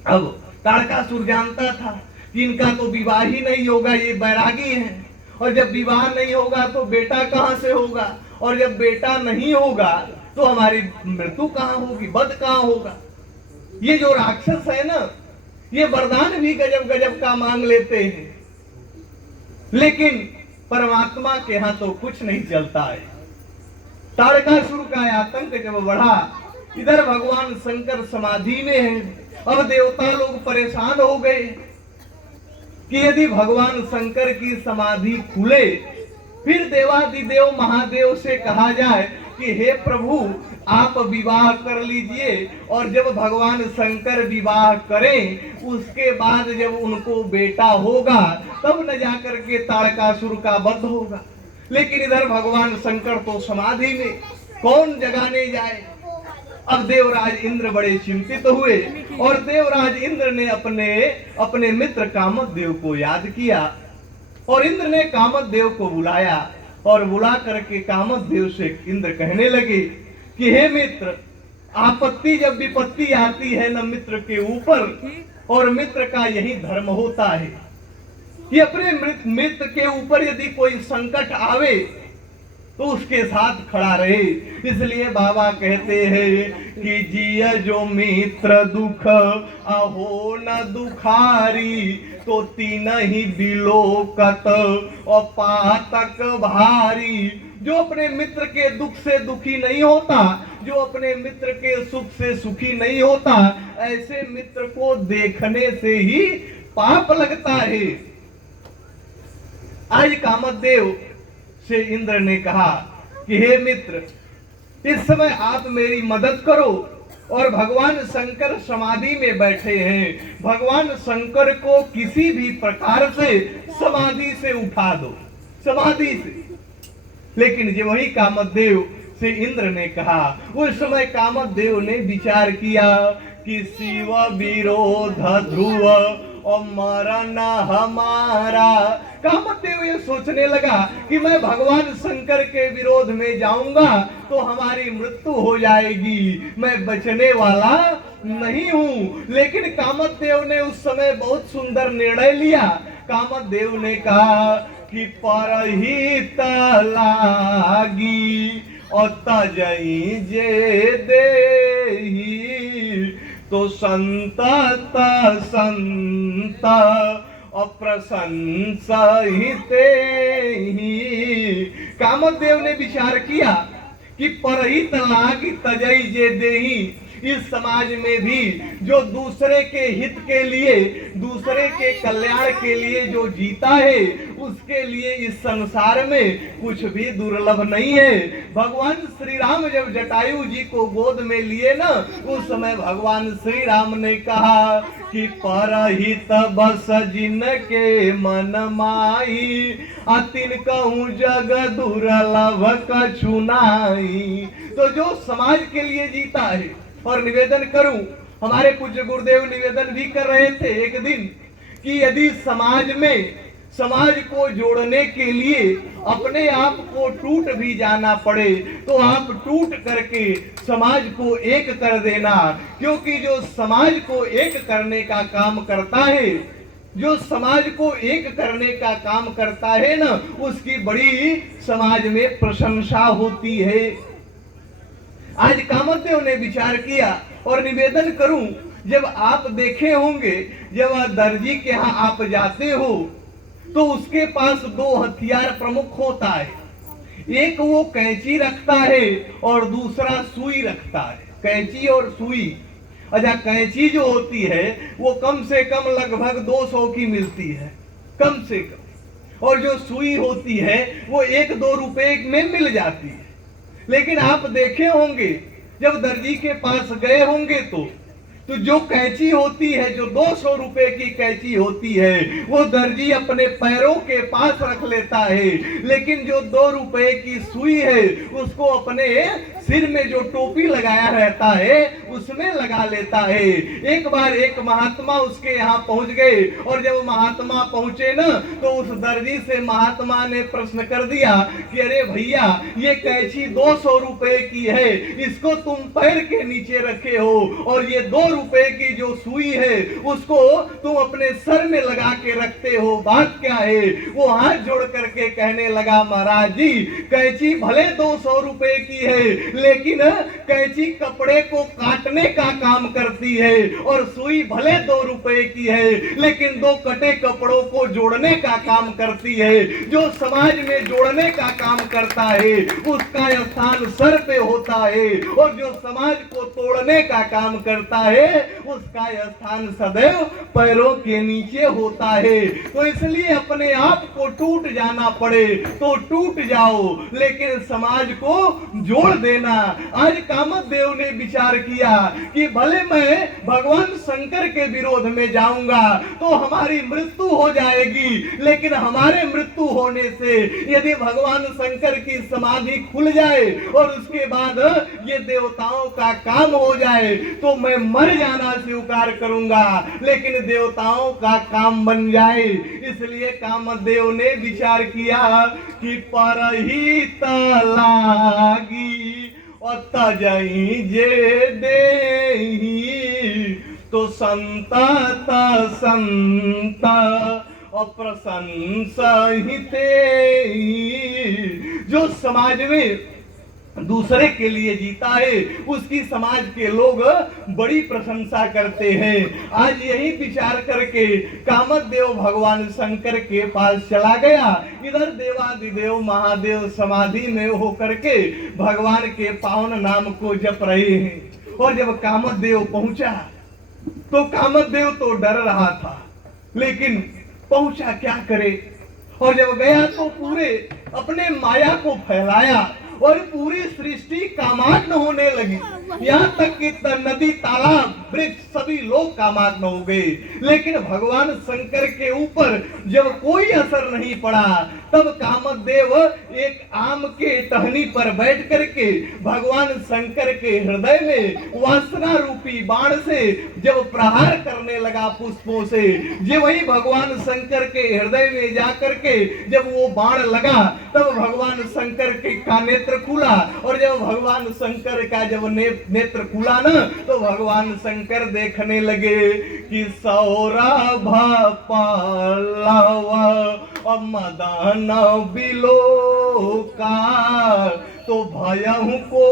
अब ताड़कासुर जानता था कि इनका तो विवाह ही नहीं होगा, ये बैरागी हैं, और जब विवाह नहीं होगा तो बेटा कहां से होगा, और जब बेटा नहीं होगा तो हमारी मृत्यु कहां होगी, वध कहां होगा। ये जो राक्षस है ना, ये वरदान भी गजब गजब का मांग लेते हैं, लेकिन परमात्मा के यहां तो कुछ नहीं चलता है। ताड़कासुर का आतंक जब बढ़ा, इधर भगवान शंकर समाधि में हैं। अब देवता लोग परेशान हो गए कि यदि भगवान शंकर की समाधि खुले, फिर देवादिदेव महादेव से कहा जाए कि हे प्रभु आप विवाह कर लीजिए, और जब भगवान शंकर विवाह करें उसके बाद जब उनको बेटा होगा तब न जाकर के ताड़कासुर का वध होगा। लेकिन इधर भगवान शंकर तो समाधि में, कौन जगाने जाए। अब देवराज इंद्र बड़े चिंतित हुए, और देवराज इंद्र ने अपने मित्र कामदेव को याद किया, और इंद्र ने कामदेव को बुलाया, और बुला करके कामदेव से इंद्र कहने लगे कि हे मित्र, आपत्ति जब विपत्ति आती है न मित्र के ऊपर, और मित्र का यही धर्म होता है कि अपने मित्र के ऊपर यदि कोई संकट आवे तो उसके साथ खड़ा रहे। इसलिए बाबा कहते हैं कि जिया जो मित्र दुख अहो न दुखारी, तो तीन ही बिलोकत और पातक भारी। जो अपने मित्र के दुख से दुखी नहीं होता, जो अपने मित्र के सुख से सुखी नहीं होता, ऐसे मित्र को देखने से ही पाप लगता है। आज कामदेव से इंद्र ने कहा कि हे मित्र, इस समय आप मेरी मदद करो। और भगवान शंकर समाधि में बैठे हैं, भगवान शंकर को किसी भी प्रकार से समाधि से उठा दो, समाधि से। लेकिन जब वही कामदेव से इंद्र ने कहा, उस समय कामदेव ने विचार किया कि शिव विरोध ध्रुव और मरण हमारा। कामदेव ये सोचने लगा कि मैं भगवान शंकर के विरोध में जाऊंगा तो हमारी मृत्यु हो जाएगी, मैं बचने वाला नहीं हूं। लेकिन कामदेव ने उस समय बहुत सुंदर निर्णय लिया। कामदेव ने कहा कि परहित लागी और तजई जे देही, तो संत अप्रशंसा ही। कामदेव ने विचार किया कि परहित लागी तजई जे देही, इस समाज में भी जो दूसरे के हित के लिए, दूसरे के कल्याण के लिए जो जीता है, उसके लिए इस संसार में कुछ भी दुर्लभ नहीं है। भगवान श्री राम जब जटायु जी को गोद में लिए ना, उस समय भगवान श्री राम ने कहा कि परहित बस जिनके मन माई, अतिन कहूँ जग दुर्लभ कछु नाई। तो जो समाज के लिए जीता है, और निवेदन करूं, हमारे पूज्य गुरुदेव निवेदन भी कर रहे थे एक दिन कि यदि समाज में समाज को जोड़ने के लिए अपने आप को टूट भी जाना पड़े तो आप टूट करके समाज को एक कर देना, क्योंकि जो समाज को एक करने का काम करता है, जो समाज को एक करने का काम करता है ना, उसकी बड़ी समाज में प्रशंसा होती है। आज कामदेव ने विचार किया और निवेदन करूं, जब आप देखे होंगे जब दर्जी के यहाँ आप जाते हो तो उसके पास दो हथियार प्रमुख होता है, एक वो कैंची रखता है और दूसरा सुई रखता है। कैंची और सुई, अच्छा कैंची जो होती है वो कम से कम लगभग 200 की मिलती है कम से कम, और जो सुई होती है वो 1-2 रुपए में मिल जाती है। लेकिन आप देखे होंगे जब दर्जी के पास गए होंगे तो जो कैंची होती है, जो 200 रुपए की कैंची होती है, वो दर्जी अपने पैरों के पास रख लेता है, लेकिन जो 2 रुपए की सुई है उसको अपने सिर में जो टोपी लगाया रहता है उसमें लगा लेता है। एक बार एक महात्मा उसके यहाँ पहुंच गए और जब महात्मा पहुंचे ना तो उस दर्जी से महात्मा ने प्रश्न कर दिया कि अरे भैया, ये कैंची 200 रुपए की है, इसको तुम पैर के नीचे रखे हो, और ये 2 रुपए की जो सुई है उसको तुम अपने सर में लगा के रखते हो, बात क्या है? वो हाथ जोड़ करके कहने लगा, महाराज जी कैंची भले 200 रुपए की है, लेकिन कैंची कपड़े को काटने का काम करती है, और सुई भले 2 रुपए की है लेकिन 2 कटे कपड़ों को जोड़ने का काम करती है। जो समाज में जोड़ने का काम करता है उसका स्थान सर पे होता है, और जो समाज को तोड़ने का काम करता है उसका स्थान सदैव पैरों के नीचे होता है। तो इसलिए अपने आप को टूट जाना पड़े तो टूट जाओ, लेकिन समाज को जोड़ देना। आज कामदेव ने विचार किया कि भले मैं भगवान शंकर के विरोध में जाऊंगा तो हमारी मृत्यु हो जाएगी, लेकिन हमारे मृत्यु होने से यदि भगवान शंकर की समाधि खुल जाए और उसके बाद ये देवताओं का काम हो जाए तो मैं मर जाना स्वीकार करूंगा, लेकिन देवताओं का काम बन जाए। इसलिए कामदेव ने विचार किया कि परहित लागी और तजहि जे देहि, तो संत संत और प्रशंसा ही तेहि। जो समाज में दूसरे के लिए जीता है उसकी समाज के लोग बड़ी प्रशंसा करते हैं। आज यही विचार करके कामदेव भगवान शंकर के पास चला गया। इधर देवादिदेव महादेव समाधि में होकर के भगवान के पावन नाम को जप रहे हैं, और जब कामदेव पहुंचा तो कामदेव तो डर रहा था, लेकिन पहुंचा क्या करे, और जब गया तो पूरे अपने माया को फैलाया और पूरी सृष्टि कामाग्न होने लगी। यहाँ तक कि नदी तालाब वृक्ष सभी लोग कामाग्न हो गए, लेकिन भगवान शंकर के ऊपर जब कोई असर नहीं पड़ा तब कामदेव एक आम के टहनी पर बैठ करके भगवान शंकर के हृदय में वासना रूपी बाण से जब प्रहार करने लगा पुष्पों से, जब वही भगवान शंकर के हृदय में जाकर के जब वो बाण लगा तब भगवान शंकर के का नेत्र खुला, और जब भगवान शंकर का जब नेत्र खुला ना तो भगवान शंकर देखने लगे कि सौरभ पल्लव मदन बिलोका, तो भयहु को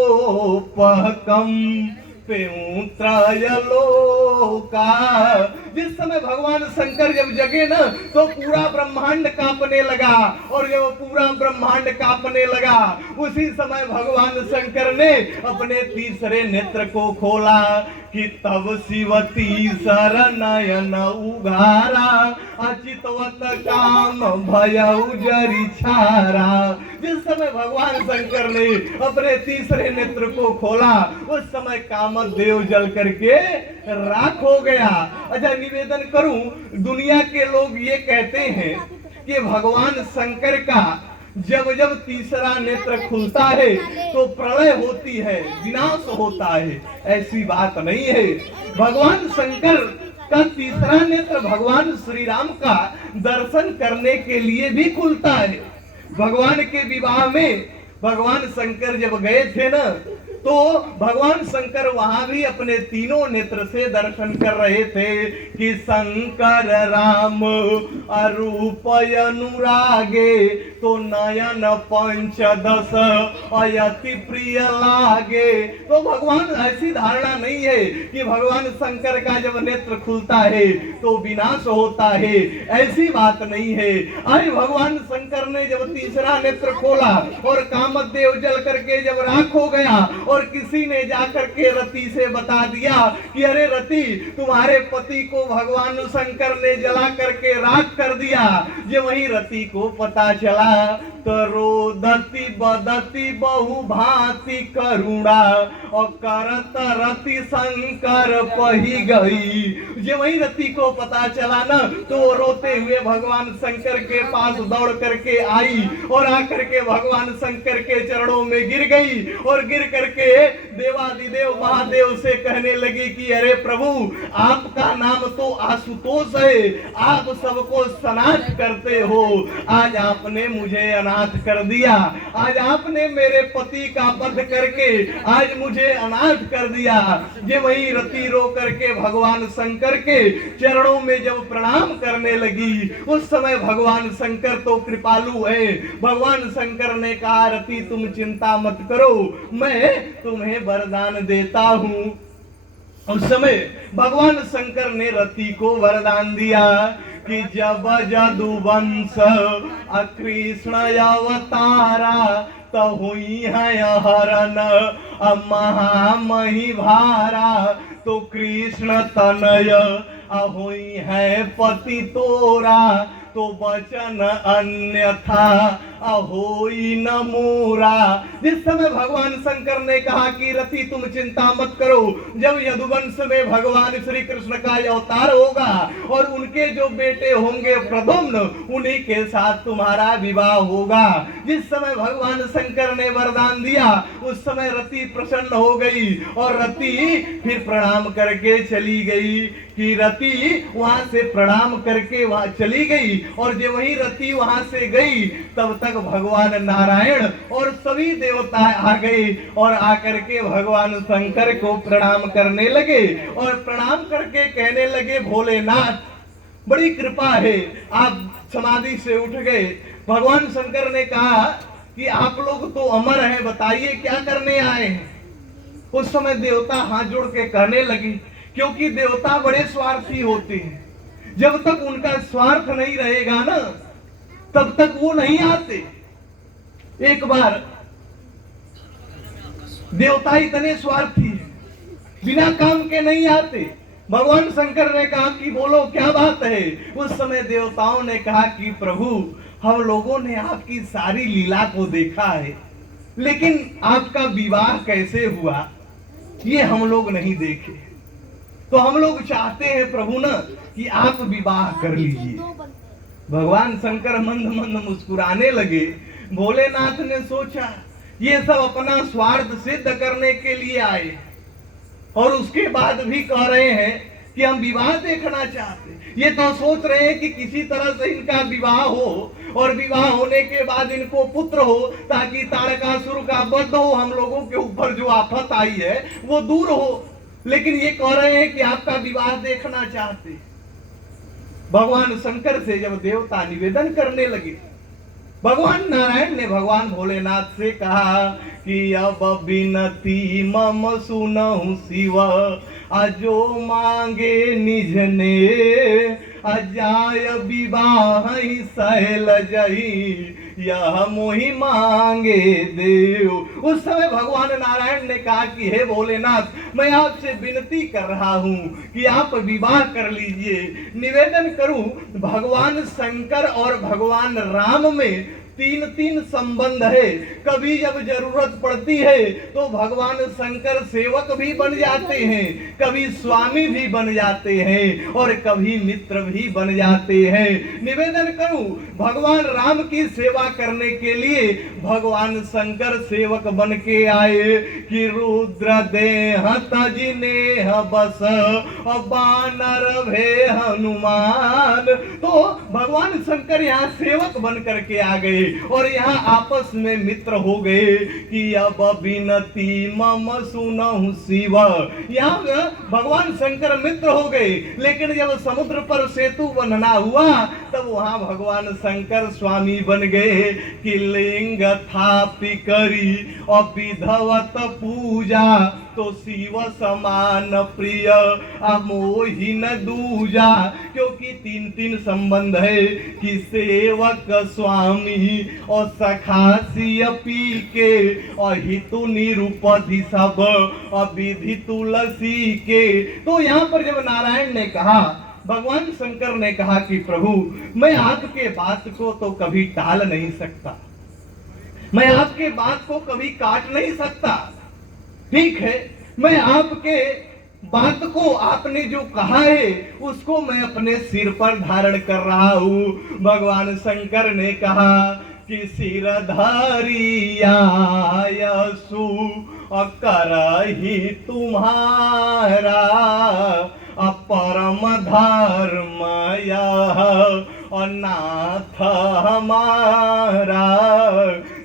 पहकम त्रयलोका। जिस समय भगवान शंकर जब जगे ना तो पूरा ब्रह्मांड कांपने लगा, और जब पूरा ब्रह्मांड कांपने लगा उसी समय भगवान शंकर ने अपने तीसरे नेत्र को खोला कि तब शिवती सर नयन उघारा, अचितवत काम भयउ जरि छारा। जिस समय भगवान शंकर ने अपने तीसरे नेत्र को खोला उस समय कामदेव जल करके राख हो गया। अच्छा निवेदन करूं, दुनिया के लोग ये कहते हैं कि भगवान शंकर का जब जब तीसरा नेत्र खुलता है तो प्रलय होती है, विनाश होता है। ऐसी बात नहीं है। भगवान शंकर का तीसरा नेत्र भगवान श्री राम का दर्शन करने के लिए भी खुलता है। भगवान के विवाह में भगवान शंकर जब गए थे ना, तो भगवान शंकर वहां भी अपने तीनों नेत्र से दर्शन कर रहे थे कि शंकर राम अरूप अनुरागे, तो नयन पंचदश अयति प्रिय लागे। तो भगवान, ऐसी धारणा नहीं है कि भगवान शंकर का जब नेत्र खुलता है तो विनाश होता है, ऐसी बात नहीं है। अरे भगवान शंकर ने जब तीसरा नेत्र खोला और कामदेव जल करके जब राख हो गया और किसी ने जाकर के रति से बता दिया कि अरे रति, तुम्हारे पति को भगवान शंकर ने जला करके राख कर दिया। ये वही रति को पता चला तो रोदती बदती बहु भांति करुणा और करत रति शंकर पही गई। ये वही रति को पता चला ना, तो वो रोते हुए भगवान शंकर के पास दौड़ करके आई और आकर के भगवान शंकर के चरणों में गिर गई और गिर करके देवादिदेव महादेव से कहने लगी कि अरे प्रभु, आपका नाम तो आशुतोष है, आप सबको सनाथ करते हो, आज आपने मुझे अनाथ कर दिया, आज आपने मेरे पति का वध करके आज मुझे अनाथ कर दिया। ये वही रति रो करके भगवान शंकर के चरणों में जब प्रणाम करने लगी, उस समय भगवान शंकर तो कृपालु है। भगवान शंकर ने कहा रति तुम चिंता मत करो, मैं तुम्हें वरदान देता हूं। उस समय भगवान शंकर ने रति को वरदान दिया कि जब जदुवंश कृष्ण अवतारा तो हुई है हरण महामही भारा, तो कृष्ण तनय हुई है पति तोरा, तो वचन अन्यथा अहोई न मोरा। जिस समय भगवान शंकर ने कहा कि रति तुम चिंता मत करो, जब यदुवंश में भगवान श्री कृष्ण का अवतार होगा और उनके जो बेटे होंगे प्रद्युम्न, उन्हीं के साथ तुम्हारा विवाह होगा। जिस समय भगवान शंकर ने वरदान दिया, उस समय रति प्रसन्न हो गई और रति फिर प्रणाम करके चली गई कि रति वहां से प्रणाम करके वहां चली गई और जब वही रति वहां से गई तब तक भगवान नारायण और सभी देवता आ गए और आकर के भगवान शंकर को प्रणाम करने लगे और प्रणाम करके कहने लगे भोलेनाथ, बड़ी कृपा है, आप समाधि से उठ गए। भगवान शंकर ने कहा कि आप लोग तो अमर हैं, बताइए क्या करने आए हैं। उस समय देवता हाथ जोड़ के कहने लगे, क्योंकि देवता बड़े स्वार्थी होते हैं, जब तक उनका स्वार्थ नहीं रहेगा ना तब तक वो नहीं आते। एक बार देवता इतने स्वार्थी हैं, बिना काम के नहीं आते। भगवान शंकर ने कहा कि बोलो क्या बात है। उस समय देवताओं ने कहा कि प्रभु, हम लोगों ने आपकी सारी लीला को देखा है, लेकिन आपका विवाह कैसे हुआ ये हम लोग नहीं देखे, तो हम लोग चाहते हैं प्रभु ना कि आप विवाह कर लीजिए। भगवान शंकर मंद मंद मुस्कुराने लगे। भोलेनाथ ने सोचा ये सब अपना स्वार्थ सिद्ध करने के लिए आए और उसके बाद भी कह रहे हैं कि हम विवाह देखना चाहते। ये तो सोच रहे हैं कि किसी तरह से इनका विवाह हो और विवाह होने के बाद इनको पुत्र हो, ताकि तारकासुर का वध हो, हम लोगों के ऊपर जो आफत आई है वो दूर हो। लेकिन ये कह रहे हैं कि आपका विवाह देखना चाहते। भगवान शंकर से जब देवता निवेदन करने लगे, भगवान नारायण ने भगवान भोलेनाथ से कहा कि अब विनती मम सुनहु शिव, अजो मांगे निज ने, अजाय विवाह सैल जही, यह मोहि मांगे देव। उस समय भगवान नारायण ने कहा कि हे भोलेनाथ, मैं आपसे विनती कर रहा हूं कि आप विवाह कर लीजिए। निवेदन करूं, भगवान शंकर और भगवान राम में तीन तीन संबंध है। कभी जब जरूरत पड़ती है तो भगवान शंकर सेवक भी बन जाते हैं, कभी स्वामी भी बन जाते हैं और कभी मित्र भी बन जाते हैं। निवेदन करूं, भगवान राम की सेवा करने के लिए भगवान शंकर सेवक बन के आए कि रुद्र देह तजिनेह बस बानर भे हनुमान। तो भगवान शंकर यहाँ सेवक बन करके आ गए और यहाँ आपस में मित्र हो गए कि अब विनती मम सुनहु शिव। यहाँ भगवान शंकर मित्र हो गए, लेकिन जब समुद्र पर सेतु बनना हुआ तब वहां भगवान शंकर स्वामी बन गए कि लिंग थापि करी और विधवत पूजा तो शिव समान प्रिय अमोहिन दूजा। क्योंकि तीन तीन संबंध है कि सेवक स्वामी और सखासी पी के और हितु निरूपधि सब और विधि तुलसी के। तो यहाँ पर जब नारायण ने कहा, भगवान शंकर ने कहा कि प्रभु मैं आपके बात को तो कभी टाल नहीं सकता, मैं आपके बात को कभी काट नहीं सकता। ठीक है, मैं आपके बात को आपने जो कहा है उसको मैं अपने सिर पर धारण कर रहा हूं। भगवान शंकर ने कहा कि सिर धारिया यसु करहि तुम्हारा परम धर्मय नाथ हमारा।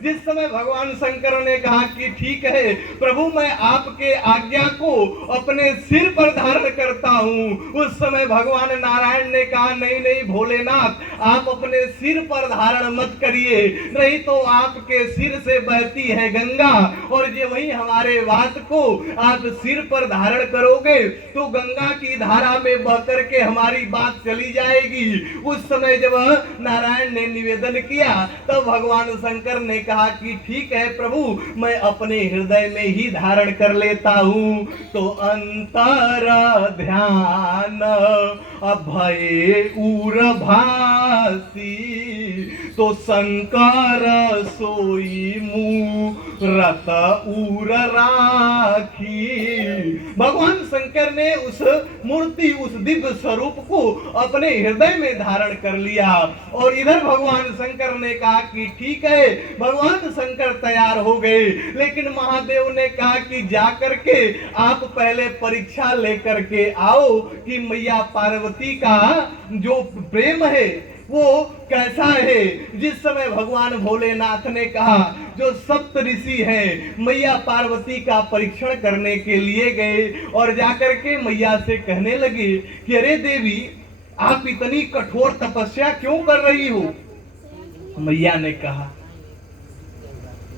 जिस समय भगवान शंकर ने कहा कि ठीक है प्रभु मैं आपके आज्ञा को अपने सिर पर धारण करता हूं, उस समय भगवान नारायण ने कहा नहीं नहीं भोलेनाथ आप अपने सिर पर धारण मत करिए, नहीं तो आपके सिर से बहती है गंगा और ये वही हमारे बात को आप सिर पर धारण करोगे तो गंगा की धारा में बह करके हमारी बात चली जाएगी। उस समय जब नारायण ने निवेदन किया तब भगवान शंकर ने कहा कि ठीक है प्रभु मैं अपने हृदय में ही धारण कर लेता हूं। तो अंतर ध्यान अभय उर्भासी तो शंकर सोई मूरत उर राखी। भगवान शंकर ने उस मूर्ति उस दिव्य स्वरूप को अपने हृदय में धारण कर लिया और इधर भगवान शंकर ने कहा कि ठीक है भगवान शंकर तैयार हो गए, लेकिन महादेव ने कहा कि जाकर के आप पहले परीक्षा लेकर के आओ कि मैया पार्वती का जो प्रेम है वो कैसा है। जिस समय भगवान भोलेनाथ ने कहा जो सप्त ऋषि हैं मैया पार्वती का परीक्षण करने के लिए गए और जाकर के मैया से कहने लगे कि अरे देवी आप इतनी कठोर तपस्या क्यों कर रही हो। मैया ने कहा,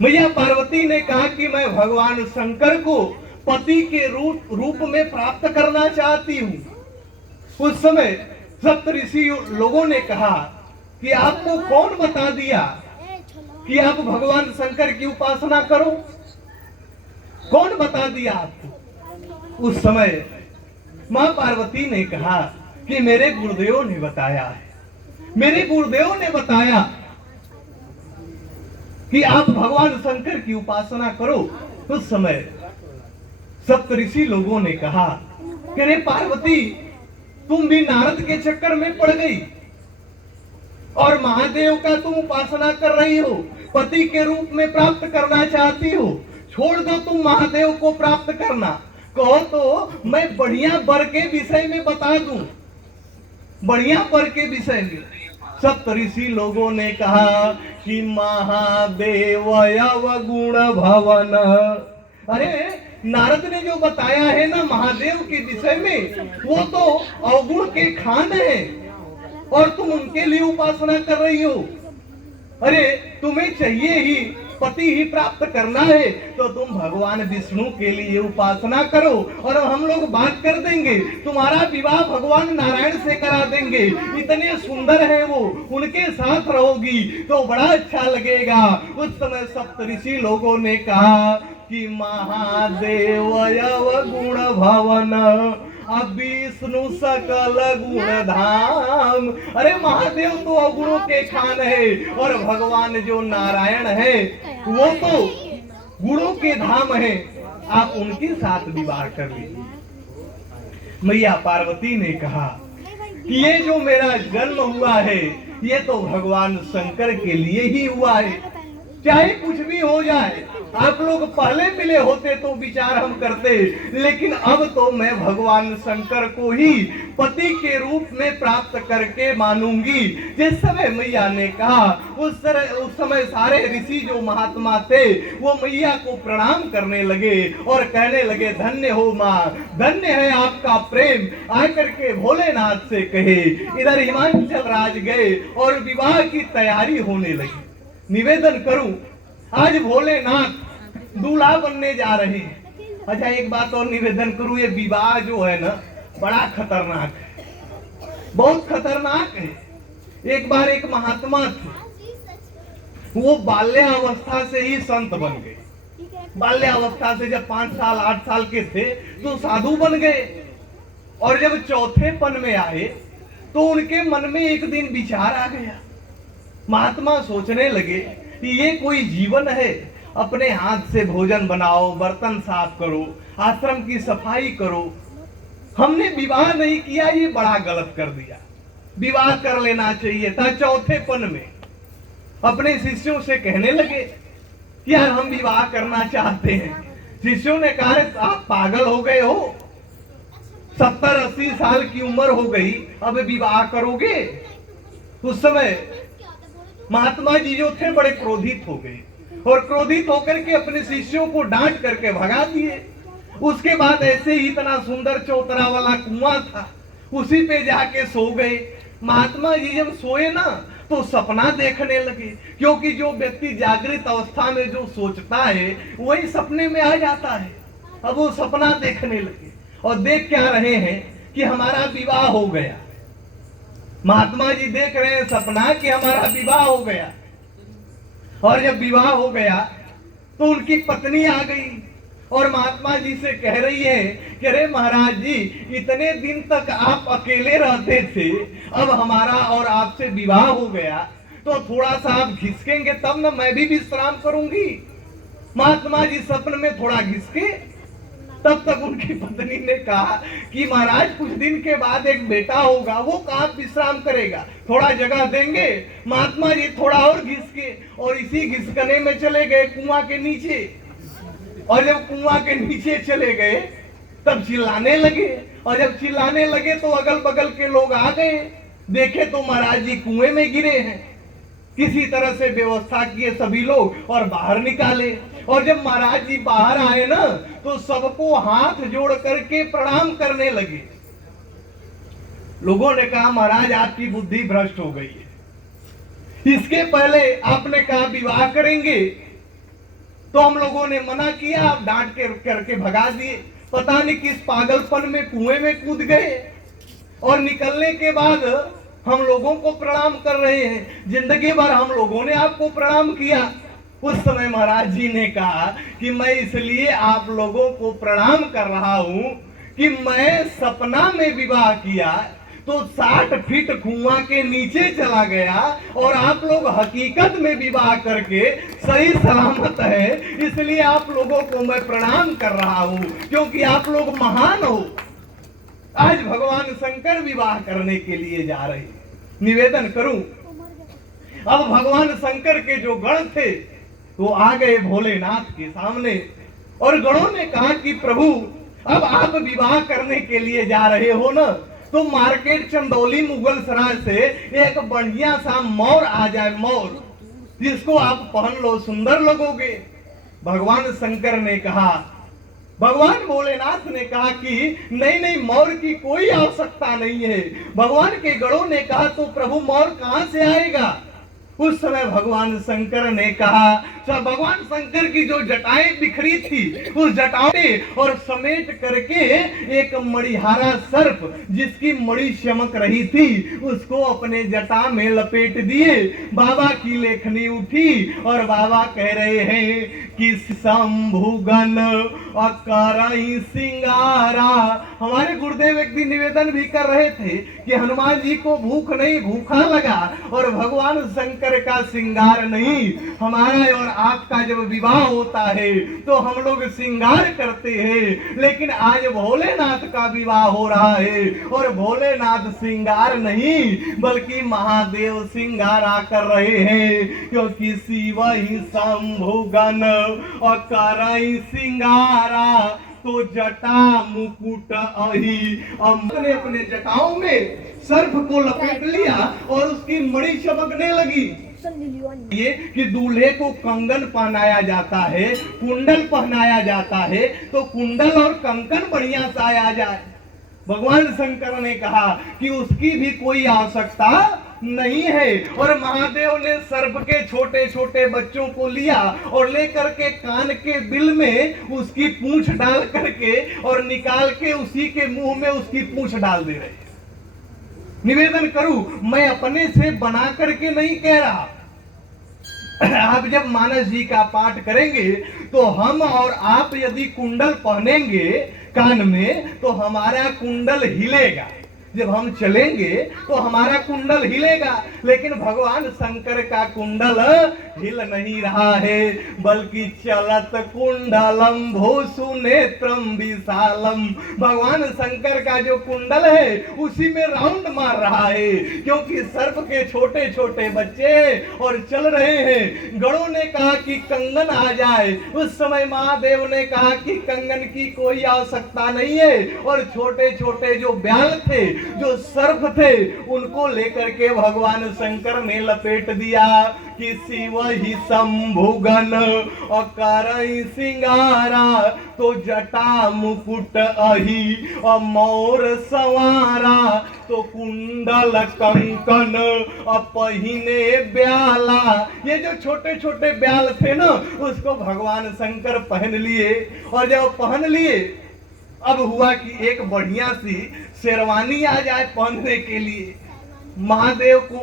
मैया पार्वती ने कहा कि मैं भगवान शंकर को पति के रूप में प्राप्त करना चाहती हूँ। उस समय सप्तऋषि लोगों ने कहा कि आपको कौन बता दिया कि आप भगवान शंकर की उपासना करो, कौन बता दिया आपको। उस समय मां पार्वती ने कहा कि मेरे गुरुदेव ने बताया है, मेरे गुरुदेव ने बताया कि आप भगवान शंकर की उपासना करो। उस समय सप्तऋषि लोगों ने कहा कि रे पार्वती तुम भी नारद के चक्कर में पड़ गई और महादेव का तुम उपासना कर रही हो, पति के रूप में प्राप्त करना चाहती हो, छोड़ दो तुम महादेव को प्राप्त करना। कहो तो मैं बढ़िया वर के विषय में बता दूं, बढ़िया वर के विषय में। सप्तऋषि लोगों ने कहा कि महादेव अवगुण भवन। अरे नारद ने जो बताया है ना महादेव के विषय में वो तो अवगुण के खान है और तुम उनके लिए उपासना कर रही हो। अरे तुम्हें चाहिए ही पति ही प्राप्त करना है तो तुम भगवान विष्णु के लिए उपासना करो और हम लोग बात कर देंगे, तुम्हारा विवाह भगवान नारायण से करा देंगे। इतने सुंदर है वो, उनके साथ रहोगी तो बड़ा अच्छा लगेगा। उस समय सप्तऋषि लोगों ने कहा कि महादेव अवगुण भवन अब विष्णु सकल गुण धाम। अरे महादेव तो अवगुणों के खान है और भगवान जो नारायण है वो तो गुणों के धाम है। आप उनके साथ विवाह कर लीजिए। मैया पार्वती ने कहा कि ये जो मेरा जन्म हुआ है ये तो भगवान शंकर के लिए ही हुआ है, चाहे कुछ भी हो जाए। आप लोग पहले मिले होते तो विचार हम करते, लेकिन अब तो मैं भगवान शंकर को ही पति के रूप में प्राप्त करके मानूंगी। जिस समय मैया ने कहा उस समय सारे ऋषि जो महात्मा थे वो मैया को प्रणाम करने लगे और कहने लगे, धन्य हो माँ, धन्य है आपका प्रेम। आकर के भोलेनाथ से कहे। इधर हिमाचल राज गए और विवाह की तैयारी होने लगी। निवेदन करूं, आज भोलेनाथ दूल्हा बनने जा रहे हैं। अच्छा एक बात और निवेदन करूं, ये विवाह जो है ना बड़ा खतरनाक है, बहुत खतरनाक है। एक बार एक महात्मा थे, वो बाल्यावस्था से ही संत बन गए। बाल्यावस्था से जब 5 साल 8 साल के थे तो साधु बन गए, और जब चौथे पन में आए तो उनके मन में एक दिन विचार आ गया। महात्मा सोचने लगे कि ये कोई जीवन है, अपने हाथ से भोजन बनाओ, बर्तन साफ करो, आश्रम की सफाई करो। हमने विवाह नहीं किया, ये बड़ा गलत कर दिया, विवाह कर लेना चाहिए था। चौथे पन में अपने शिष्यों से कहने लगे कि यार हम विवाह करना चाहते हैं। शिष्यों ने कहा आप पागल हो गए हो, 70-80 साल की उम्र हो गई, अब विवाह करोगे? उस समय महात्मा जी जो थे बड़े क्रोधित हो गए और क्रोधित होकर के अपने शिष्यों को डांट करके भगा दिए। उसके बाद ऐसे ही इतना सुंदर चौतरा वाला कुआं था, उसी पे जाके सो गए। महात्मा जी जब सोए ना तो सपना देखने लगे, क्योंकि जो व्यक्ति जागृत अवस्था में जो सोचता है वही सपने में आ जाता है। अब वो सपना देखने लगे और देख क्या रहे हैं कि हमारा विवाह हो गया। महात्मा जी देख रहे हैं सपना कि हमारा विवाह हो गया, और जब विवाह हो गया तो उनकी पत्नी आ गई और महात्मा जी से कह रही है कि अरे महाराज जी, इतने दिन तक आप अकेले रहते थे, अब हमारा और आपसे विवाह हो गया तो थोड़ा सा आप घिसकेंगे तब ना मैं भी विश्राम करूंगी। महात्मा जी सपन में थोड़ा घिसके। तब तक उनकी पत्नी ने कहा कि महाराज कुछ दिन के बाद एक बेटा होगा, वो कहाँ विश्राम करेगा, थोड़ा जगह देंगे। महात्मा जी थोड़ा और घिसके और इसी घिसकने में चले गए कुआं के नीचे। और जब कुआं के नीचे चले गए तब चिल्लाने लगे, और जब चिल्लाने लगे तो अगल बगल के लोग आ गए, देखे तो महाराज जी कुएं में गिरे हैं। किसी तरह से व्यवस्था किए सभी लोग और बाहर निकाले। और जब महाराज जी बाहर आए ना तो सबको हाथ जोड़ करके प्रणाम करने लगे। लोगों ने कहा महाराज आपकी बुद्धि भ्रष्ट हो गई है, इसके पहले आपने कहा विवाह करेंगे तो हम लोगों ने मना किया, आप डांट के करके भगा दिए। पता नहीं किस पागलपन में कुएं में कूद गए और निकलने के बाद हम लोगों को प्रणाम कर रहे हैं। जिंदगी भर हम लोगों ने आपको प्रणाम किया। उस समय महाराज जी ने कहा कि मैं इसलिए आप लोगों को प्रणाम कर रहा हूं कि मैं सपना में विवाह किया तो 60 फीट कुआं के नीचे चला गया और आप लोग हकीकत में विवाह करके सही सलामत है, इसलिए आप लोगों को मैं प्रणाम कर रहा हूं क्योंकि आप लोग महान हो। आज भगवान शंकर विवाह करने के लिए जा रहे हैं। निवेदन करूं, अब भगवान शंकर के जो गण थे वो आ गए भोलेनाथ के सामने और गणों ने कहा कि प्रभु अब आप विवाह करने के लिए जा रहे हो ना, तो मार्केट चंदौली मुगल सराय से एक बढ़िया सा मोर आ जाए, मोर जिसको आप पहन लो, सुंदर लगोगे। भगवान शंकर ने कहा, भगवान भोलेनाथ ने कहा कि नहीं नहीं, मोर की कोई आवश्यकता नहीं है। भगवान के गणों ने कहा तो प्रभु मोर कहां से आएगा? उस समय भगवान शंकर ने कहा, सब भगवान शंकर की जो जटाएं बिखरी थी उस जटाएं और समेट करके एक मणिहारा सर्प जिसकी मणि चमक रही थी उसको अपने जटा में लपेट दिए। बाबा की लेखनी उठी और बाबा कह रहे हैं कि शंभुगन करई सिंगारा। हमारे गुरुदेव एक दिन निवेदन भी कर रहे थे कि हनुमान जी को भूख नहीं, भूखा लगा और भगवान शंकर का श्रृंगार नहीं। हमारा और आपका जब विवाह होता है तो हम लोग श्रृंगार करते हैं, लेकिन आज भोलेनाथ का विवाह हो रहा है और भोलेनाथ श्रृंगार नहीं बल्कि महादेव श्रृंगारा कर रहे हैं, क्योंकि शिव ही शंभुगन और करई सिंगारा। तो जटा मुकुट अहि, अपने अपने जटाओं में सर्प को लपेट लिया और उसकी मणि चमकने लगी। ये कि दूल्हे को कंगन पहनाया जाता है, कुंडल पहनाया जाता है, तो कुंडल और कंकन बढ़िया सा आ जाए। भगवान शंकर ने कहा कि उसकी भी कोई आवश्यकता नहीं है, और महादेव ने सर्प के छोटे छोटे बच्चों को लिया और लेकर के कान के बिल में उसकी पूंछ डाल करके और निकाल के उसी के मुंह में उसकी पूंछ डाल दे रहे। निवेदन करूं, मैं अपने से बना करके नहीं कह रहा। आप जब मानस जी का पाठ करेंगे तो हम और आप यदि कुंडल पहनेंगे कान में तो हमारा कुंडल हिलेगा, जब हम चलेंगे तो हमारा कुंडल हिलेगा, लेकिन भगवान शंकर का कुंडल हिल नहीं रहा है, बल्कि चलत कुंडलम भूसु नेत्रम विशालम। भगवान शंकर का जो कुंडल है उसी में राउंड मार रहा है, क्योंकि सर्प के छोटे छोटे बच्चे और चल रहे हैं। गणों ने कहा कि कंगन आ जाए, उस समय महादेव ने कहा कि कंगन की कोई आवश्यकता नहीं है, और छोटे छोटे जो ब्याल थे, जो सर्प थे, उनको लेकर के भगवान शंकर ने लपेट दिया कि शिव ही शंभुगन और करई सिंगारा। तो जटा मुकुट अहि और मोर सवारा, तो कुंडल कंकन और पहिने ब्याला। ये जो छोटे छोटे ब्याल थे ना, उसको भगवान शंकर पहन लिए, और जब पहन लिए अब हुआ कि एक बढ़िया सी शेरवानी आ जाए पहनने के लिए। महादेव को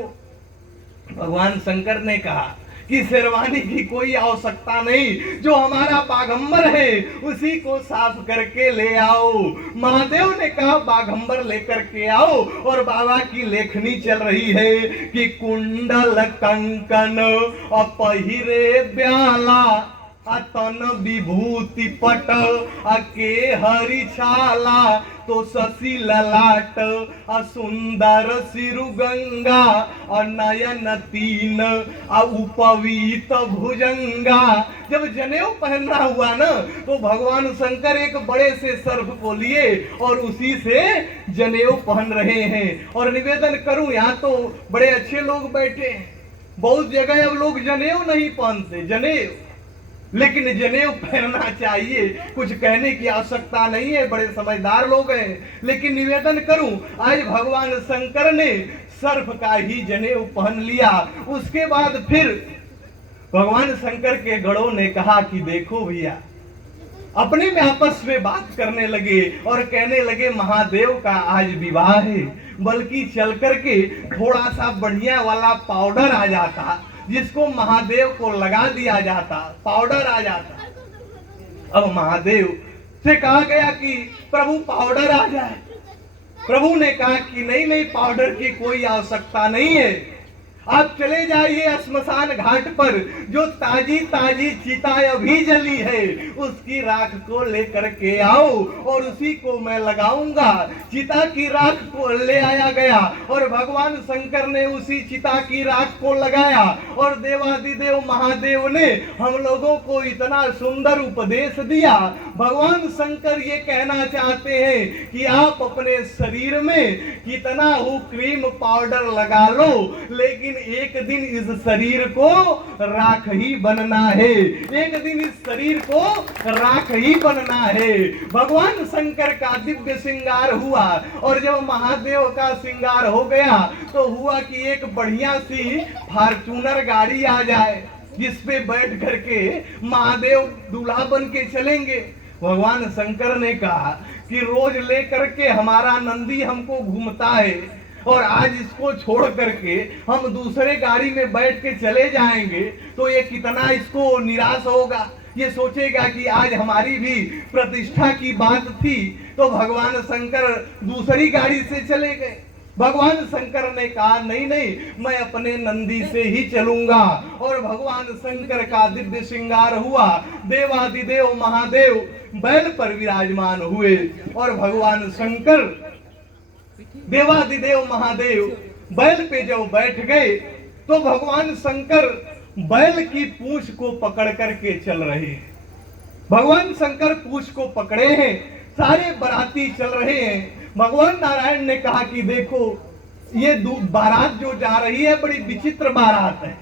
भगवान शंकर ने कहा कि शेरवानी की कोई आवश्यकता नहीं, जो हमारा बाघंबर है उसी को साफ करके ले आओ। महादेव ने कहा बाघंबर लेकर के आओ, और बाबा की लेखनी चल रही है कि कुंडल कंकन और पहिरे ब्याला, तन विभूति पट के हरि छाला। तो शशि ललाट सुंदर सिरु गंगा, नयन तीन उपवीत भुजंगा। जब जनेऊ पहनना हुआ ना, तो भगवान शंकर एक बड़े से सर्प को लिए और उसी से जनेऊ पहन रहे हैं। और निवेदन करूं, यहाँ तो बड़े अच्छे लोग बैठे हैं, बहुत जगह अब लोग जनेऊ नहीं पहनते, जनेऊ, लेकिन जनेऊ पहनना चाहिए, कुछ कहने की आवश्यकता नहीं है, बड़े समझदार लोग हैं। लेकिन निवेदन करूं, आज भगवान शंकर ने सर्प का ही जनेऊ पहन लिया। उसके बाद फिर भगवान शंकर के गणों ने कहा कि देखो भैया, अपने में आपस में बात करने लगे और कहने लगे महादेव का आज विवाह है, बल्कि चल करके थोड़ा सा बढ़िया वाला पाउडर आ जाता जिसको महादेव को लगा दिया जाता, पाउडर आ जाता। अब महादेव से कहा गया कि प्रभु पाउडर आ जाए। प्रभु ने कहा कि नहीं नहीं, पाउडर की कोई आवश्यकता नहीं है, आप चले जाइए श्मशान घाट पर, जो ताजी ताजी चिता अभी जली है उसकी राख को लेकर के आओ और उसी को मैं लगाऊंगा। चिता की राख को ले आया गया और भगवान शंकर ने उसी चिता की राख को लगाया, और देवादिदेव महादेव ने हम लोगों को इतना सुंदर उपदेश दिया। भगवान शंकर ये कहना चाहते हैं कि आप अपने शरीर में कितना हो क्रीम पाउडर लगा लो, लेकिन एक दिन इस शरीर को राख ही बनना है, एक दिन इस शरीर को राख ही बनना है। भगवान शंकर का दिव्य श्रृंगार हुआ, और जब महादेव का श्रृंगार हो गया तो हुआ कि एक बढ़िया सी फॉर्च्यूनर गाड़ी आ जाए, जिसपे बैठ करके महादेव दूल्हा बन के चलेंगे। भगवान शंकर ने कहा कि रोज लेकर के हमारा नंदी हमको घूमता है, और आज इसको छोड़ करके हम दूसरे गाड़ी में बैठ के चले जाएंगे तो ये कितना इसको निराश होगा, ये सोचेगा कि आज हमारी भी प्रतिष्ठा की बात थी, तो भगवान शंकर दूसरी गाड़ी से चले गए। भगवान शंकर ने कहा नहीं नहीं, मैं अपने नंदी से ही चलूंगा। और भगवान शंकर का दिव्य श्रृंगार हुआ। देवादिदेव महादेव बैल पर विराजमान हुए और भगवान शंकर देवादिदेव महादेव बैल पे जब बैठ गए तो भगवान शंकर बैल की पूंछ को पकड़ करके चल रहे हैं। भगवान शंकर पूंछ को पकड़े हैं, सारे बाराती चल रहे हैं। भगवान नारायण ने कहा कि देखो ये बारात जो जा रही है बड़ी विचित्र बारात है,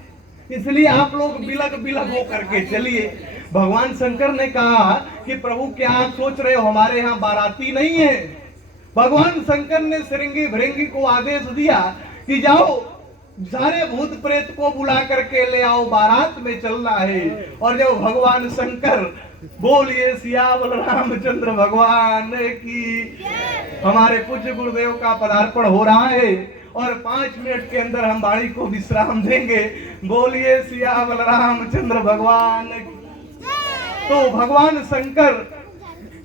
इसलिए आप लोग बिलक बिलक हो करके चलिए। भगवान शंकर ने कहा कि प्रभु क्या आप सोच रहे हो हमारे यहाँ बाराती नहीं है। भगवान शंकर ने श्रृंगी भृंगी को आदेश दिया कि जाओ सारे भूत प्रेत को बुला करके ले आओ, बारात में चलना है। और जब भगवान शंकर बोलिए सियावल रामचंद्र भगवान की, हमारे पूज्य गुरुदेव का पदार्पण हो रहा है और 5 मिनट के अंदर हम वाणी को विश्राम देंगे। बोलिए सियावल रामचंद्र भगवान की। तो भगवान शंकर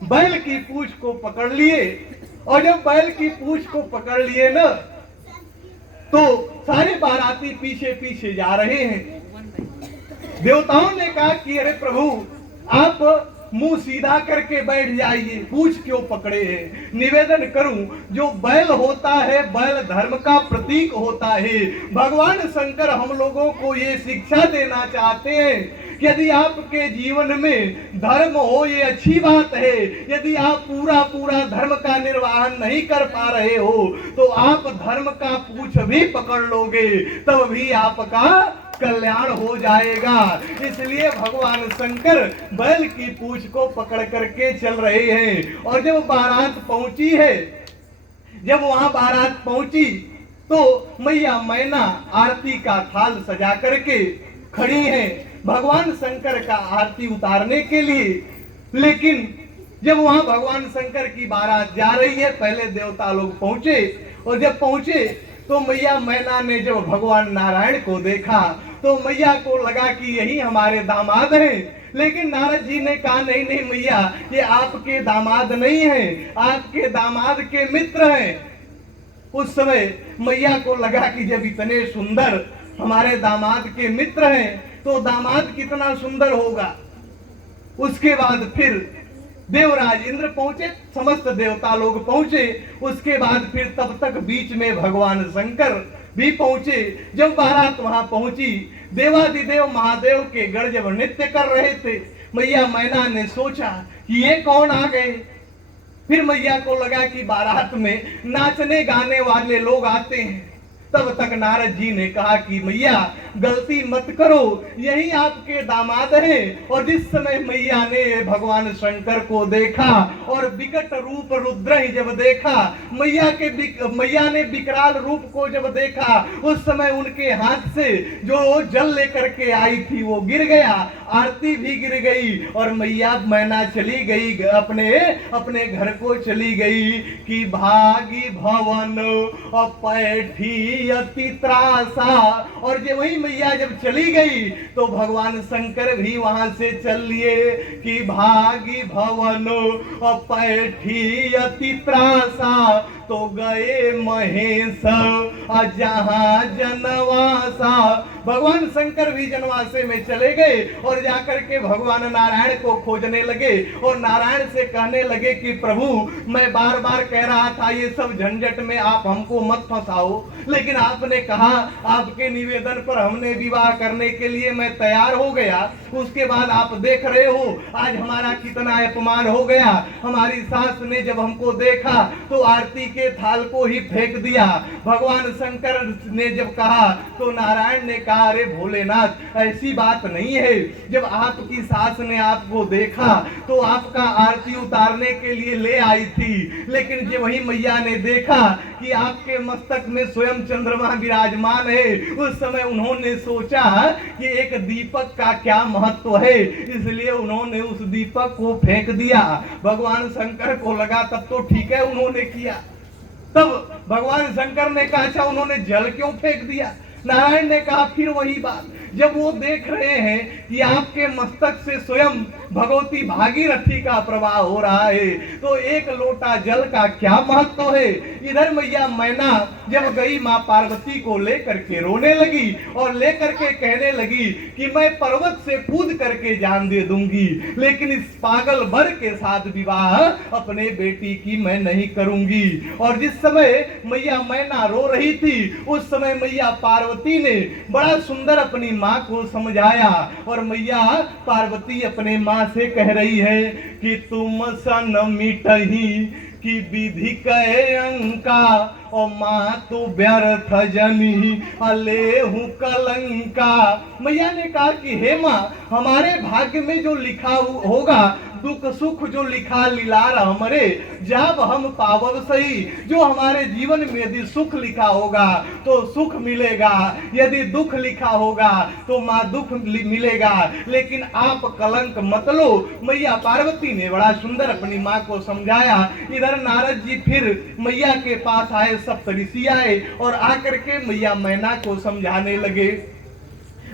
बैल की पूंछ को पकड़ लिए और जब बैल की पूंछ को पकड़ लिए ना तो सारे बाराती पीछे पीछे जा रहे हैं। देवताओं ने कहा कि अरे प्रभु आप मुंह सीधा करके बैठ जाइए, पूंछ क्यों पकड़े हैं। निवेदन करूं, जो बैल होता है बैल धर्म का प्रतीक होता है। भगवान शंकर हम लोगों को ये शिक्षा देना चाहते हैं, यदि आपके जीवन में धर्म हो ये अच्छी बात है, यदि आप पूरा पूरा धर्म का निर्वहन नहीं कर पा रहे हो तो आप धर्म का पूंछ भी पकड़ लोगे, तब भी आपका कल्याण हो जाएगा। इसलिए भगवान शंकर बैल की पूंछ को पकड़ करके चल रहे हैं। और जब बारात पहुंची है, जब वहां बारात पहुंची तो मैया मैना आरती का थाल सजा करके खड़ी हैं भगवान शंकर का आरती उतारने के लिए। लेकिन जब वहां भगवान शंकर की बारात जा रही है, पहले देवता लोग पहुंचे और जब पहुंचे तो मैया मैना ने जब भगवान नारायण को देखा तो मैया को लगा कि यही हमारे दामाद हैं। लेकिन नारद जी ने कहा नहीं नहीं मैया, ये आपके दामाद नहीं हैं, आपके दामाद के मित्र हैं। उस समय मैया को लगा कि जब इतने सुंदर हमारे दामाद के मित्र हैं तो दामाद कितना सुंदर होगा। उसके बाद फिर देवराज इंद्र पहुंचे, समस्त देवता लोग पहुंचे। उसके बाद फिर तब तक बीच में भगवान शंकर भी पहुंचे। जब बारात वहां पहुंची, देवादिदेव महादेव के गण जब नृत्य कर रहे थे, मैया मैना ने सोचा कि ये कौन आ गए। फिर मैया को लगा कि बारात में नाचने गाने वाले लोग आते हैं। तब तक नारद जी ने कहा कि मैया गलती मत करो, यही आपके दामाद हैं। और जिस समय मैया ने भगवान शंकर को देखा और विकट रूप रुद्र ही जब देखा, मैया ने विकराल रूप को जब देखा, उस समय उनके हाथ से जो जल लेकर के आई थी वो गिर गया, आरती भी गिर गई और मैया मैना चली गई, अपने घर को चली गई कि भागी भवन पैठी अति त्रासा। और जब वही मैया जब चली गई तो भगवान शंकर भी वहां से चल लिए कि भागी भवन पैठी अति त्रासा। तो गए महेश जहां जनवासा। भगवान शंकर भी जनवासे में चले गए और जाकर के भगवान नारायण को खोजने लगे और नारायण से कहने लगे कि प्रभु मैं बार बार कह रहा था ये सब झंझट में आप हमको मत फंसाओ, लेकिन आपने कहा, आपके निवेदन पर हमने विवाह करने के लिए मैं तैयार हो गया। उसके बाद आप देख रहे हो आज हमारा कितना अपमान हो गया। हमारी सास ने जब हमको देखा तो आरती के थाल को ही फेंक दिया। भगवान शंकर ने जब कहा तो नारायण ने कहा अरे भोलेनाथ ऐसी बात नहीं है, जब आपकी सास ने आपको देखा तो आपका आरती उतारने के लिए ले आई थी, लेकिन जब वही मैया ने देखा कि आपके मस्तक में स्वयं चंद्रमा विराजमान है, उस समय उन्होंने सोचा कि एक दीपक का क्या महत्व है, इसलिए उन्होंने उस दीपक को फेंक दिया। भगवान शंकर को लगा तब तो ठीक है उन्होंने किया। तब भगवान शंकर ने कहा अच्छा उन्होंने जल क्यों फेंक दिया। नारायण ने कहा फिर वही बात, जब वो देख रहे हैं कि आपके मस्तक से स्वयं भगवती भागीरथी का प्रवाह हो रहा है, तो एक लोटा जल का क्या महत्व है। इधर मैया मैना जब गई मां पार्वती को लेकर के रोने लगी और लेकर के कहने लगी कि मैं पर्वत से कूद करके जान दे दूंगी, लेकिन इस पागल वर के साथ विवाह अपने बेटी की मैं नहीं करूंगी। और जिस समय मैया मैना रो रही थी, उस समय मैया पार्वती ने बड़ा सुंदर अपनी मां को समझाया, और मैया पार्वती अपने मां से कह रही है कि तुम सन मिटही कि विधि कहे अंका, और मां तो व्यर्थ जनी अले हूं कलंका। मैया ने कहा कि हे मां, हमारे भाग्य में जो लिखा होगा, दुख सुख जो लिखा लीलार हमरे, जब हम पावब सही। जो हमारे जीवन में यदि सुख लिखा होगा तो सुख मिलेगा, यदि दुख लिखा होगा तो मां दुख मिलेगा, लेकिन आप कलंक मत लो। मैया पार्वती ने बड़ा सुंदर अपनी मां को समझाया। इधर नारद जी फिर मैया के पास आए, सप्तऋषि आए और आकर के मैया मैना को समझाने लगे।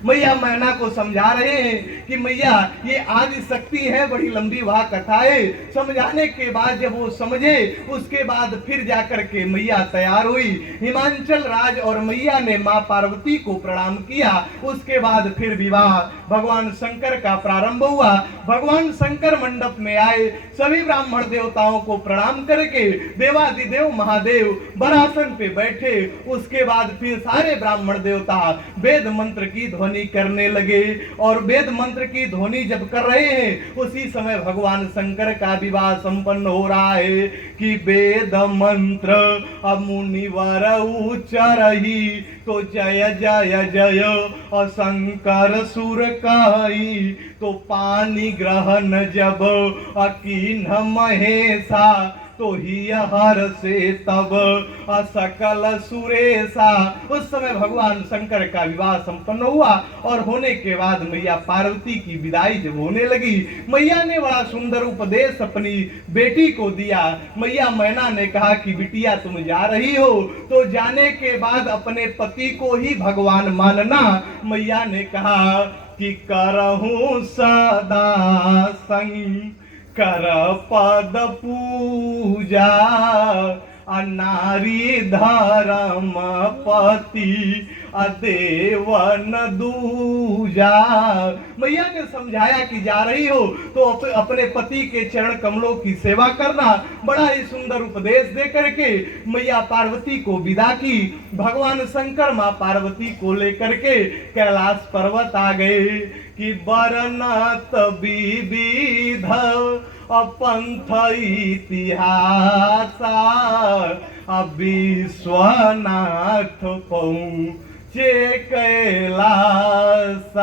मैया मैना को समझा रहे हैं कि मैया ये आदि शक्ति है, बड़ी लंबी वह कथा है। समझाने के बाद जब वो समझे, उसके बाद फिर जाकर के मैया तैयार हुई। हिमांचल राज और मैया ने मां पार्वती को प्रणाम किया। उसके बाद फिर विवाह भगवान शंकर का प्रारंभ हुआ। भगवान शंकर मंडप में आए, सभी ब्राह्मण देवताओं को प्रणाम करके देवादिदेव महादेव बरासन पे बैठे। उसके बाद फिर सारे ब्राह्मण देवता वेद मंत्र की ध्वनि करने लगे, और वेद मंत्र की ध्वनि जब कर रहे हैं, उसी समय भगवान शंकर का विवाह संपन्न हो रहा है कि वेद मंत्र मुनिवर उच्चरहि, तो जय जय जय शंकर सुर कहि, तो पानी ग्रहण जब अकीन महेशा, तो ही हर से तब सकल सुरेशा। उस समय भगवान शंकर का विवाह संपन्न हुआ, और होने के बाद मैया पार्वती की विदाई जब होने लगी, मैया ने बड़ा सुंदर उपदेश अपनी बेटी को दिया। मैया मैना ने कहा कि बिटिया तुम जा रही हो, तो जाने के बाद अपने पति को ही भगवान मानना। मैया ने कहा कि करहूं सदा संग कर पद पूजा, नारी धर्म पति देवन दूजा। मैया ने समझाया कि जा रही हो तो अपने पति के चरण कमलों की सेवा करना। बड़ा ही सुंदर उपदेश दे करके मैया पार्वती को विदा की। भगवान शंकर मां पार्वती को लेकर के कैलाश पर्वत आ गए कि बरनत विविध पंथ इतिहास, विश्वनाथ पहुँचे कैलाश।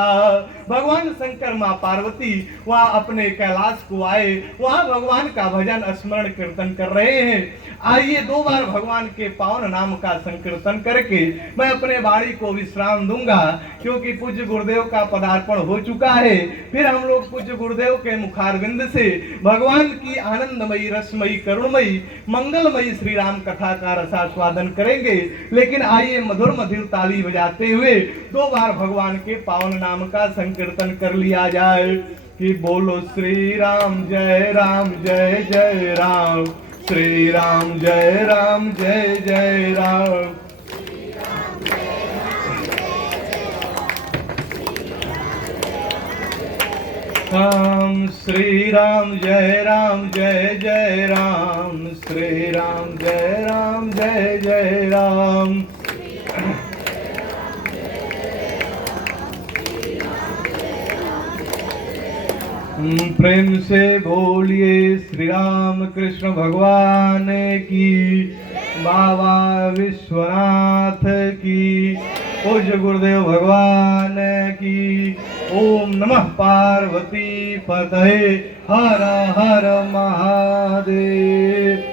भगवान शंकर मां पार्वती वहां अपने कैलाश को आए, वहां भगवान का भजन स्मरण कीर्तन कर रहे हैं। आइए 2 बार भगवान के पावन नाम का संकीर्तन करके मैं अपने वाणी को विश्राम दूंगा, क्योंकि पूज्य गुरुदेव का पदार्पण हो चुका है। फिर हम लोग पूज्य गुरुदेव के मुखारविंद से भगवान की आनंदमयी, रसमयी, करुणमयी, मंगलमयी श्री राम कथा का रसास्वादन करेंगे। लेकिन आइए मधुर मधुर ताली बजाते हुए 2 बार भगवान के पावन नाम का संकीर्तन कर लिया जाए कि बोलो श्री राम जय राम जय जय राम, श्री राम जय जय राम। राम श्री राम जय जय राम, श्री राम जय जय राम। प्रेम से बोलिए श्री राम कृष्ण भगवान की, बाबा विश्वनाथ की, पूज्य गुरुदेव भगवान की। ओम नमः पार्वती पतये, हर हर महादेव।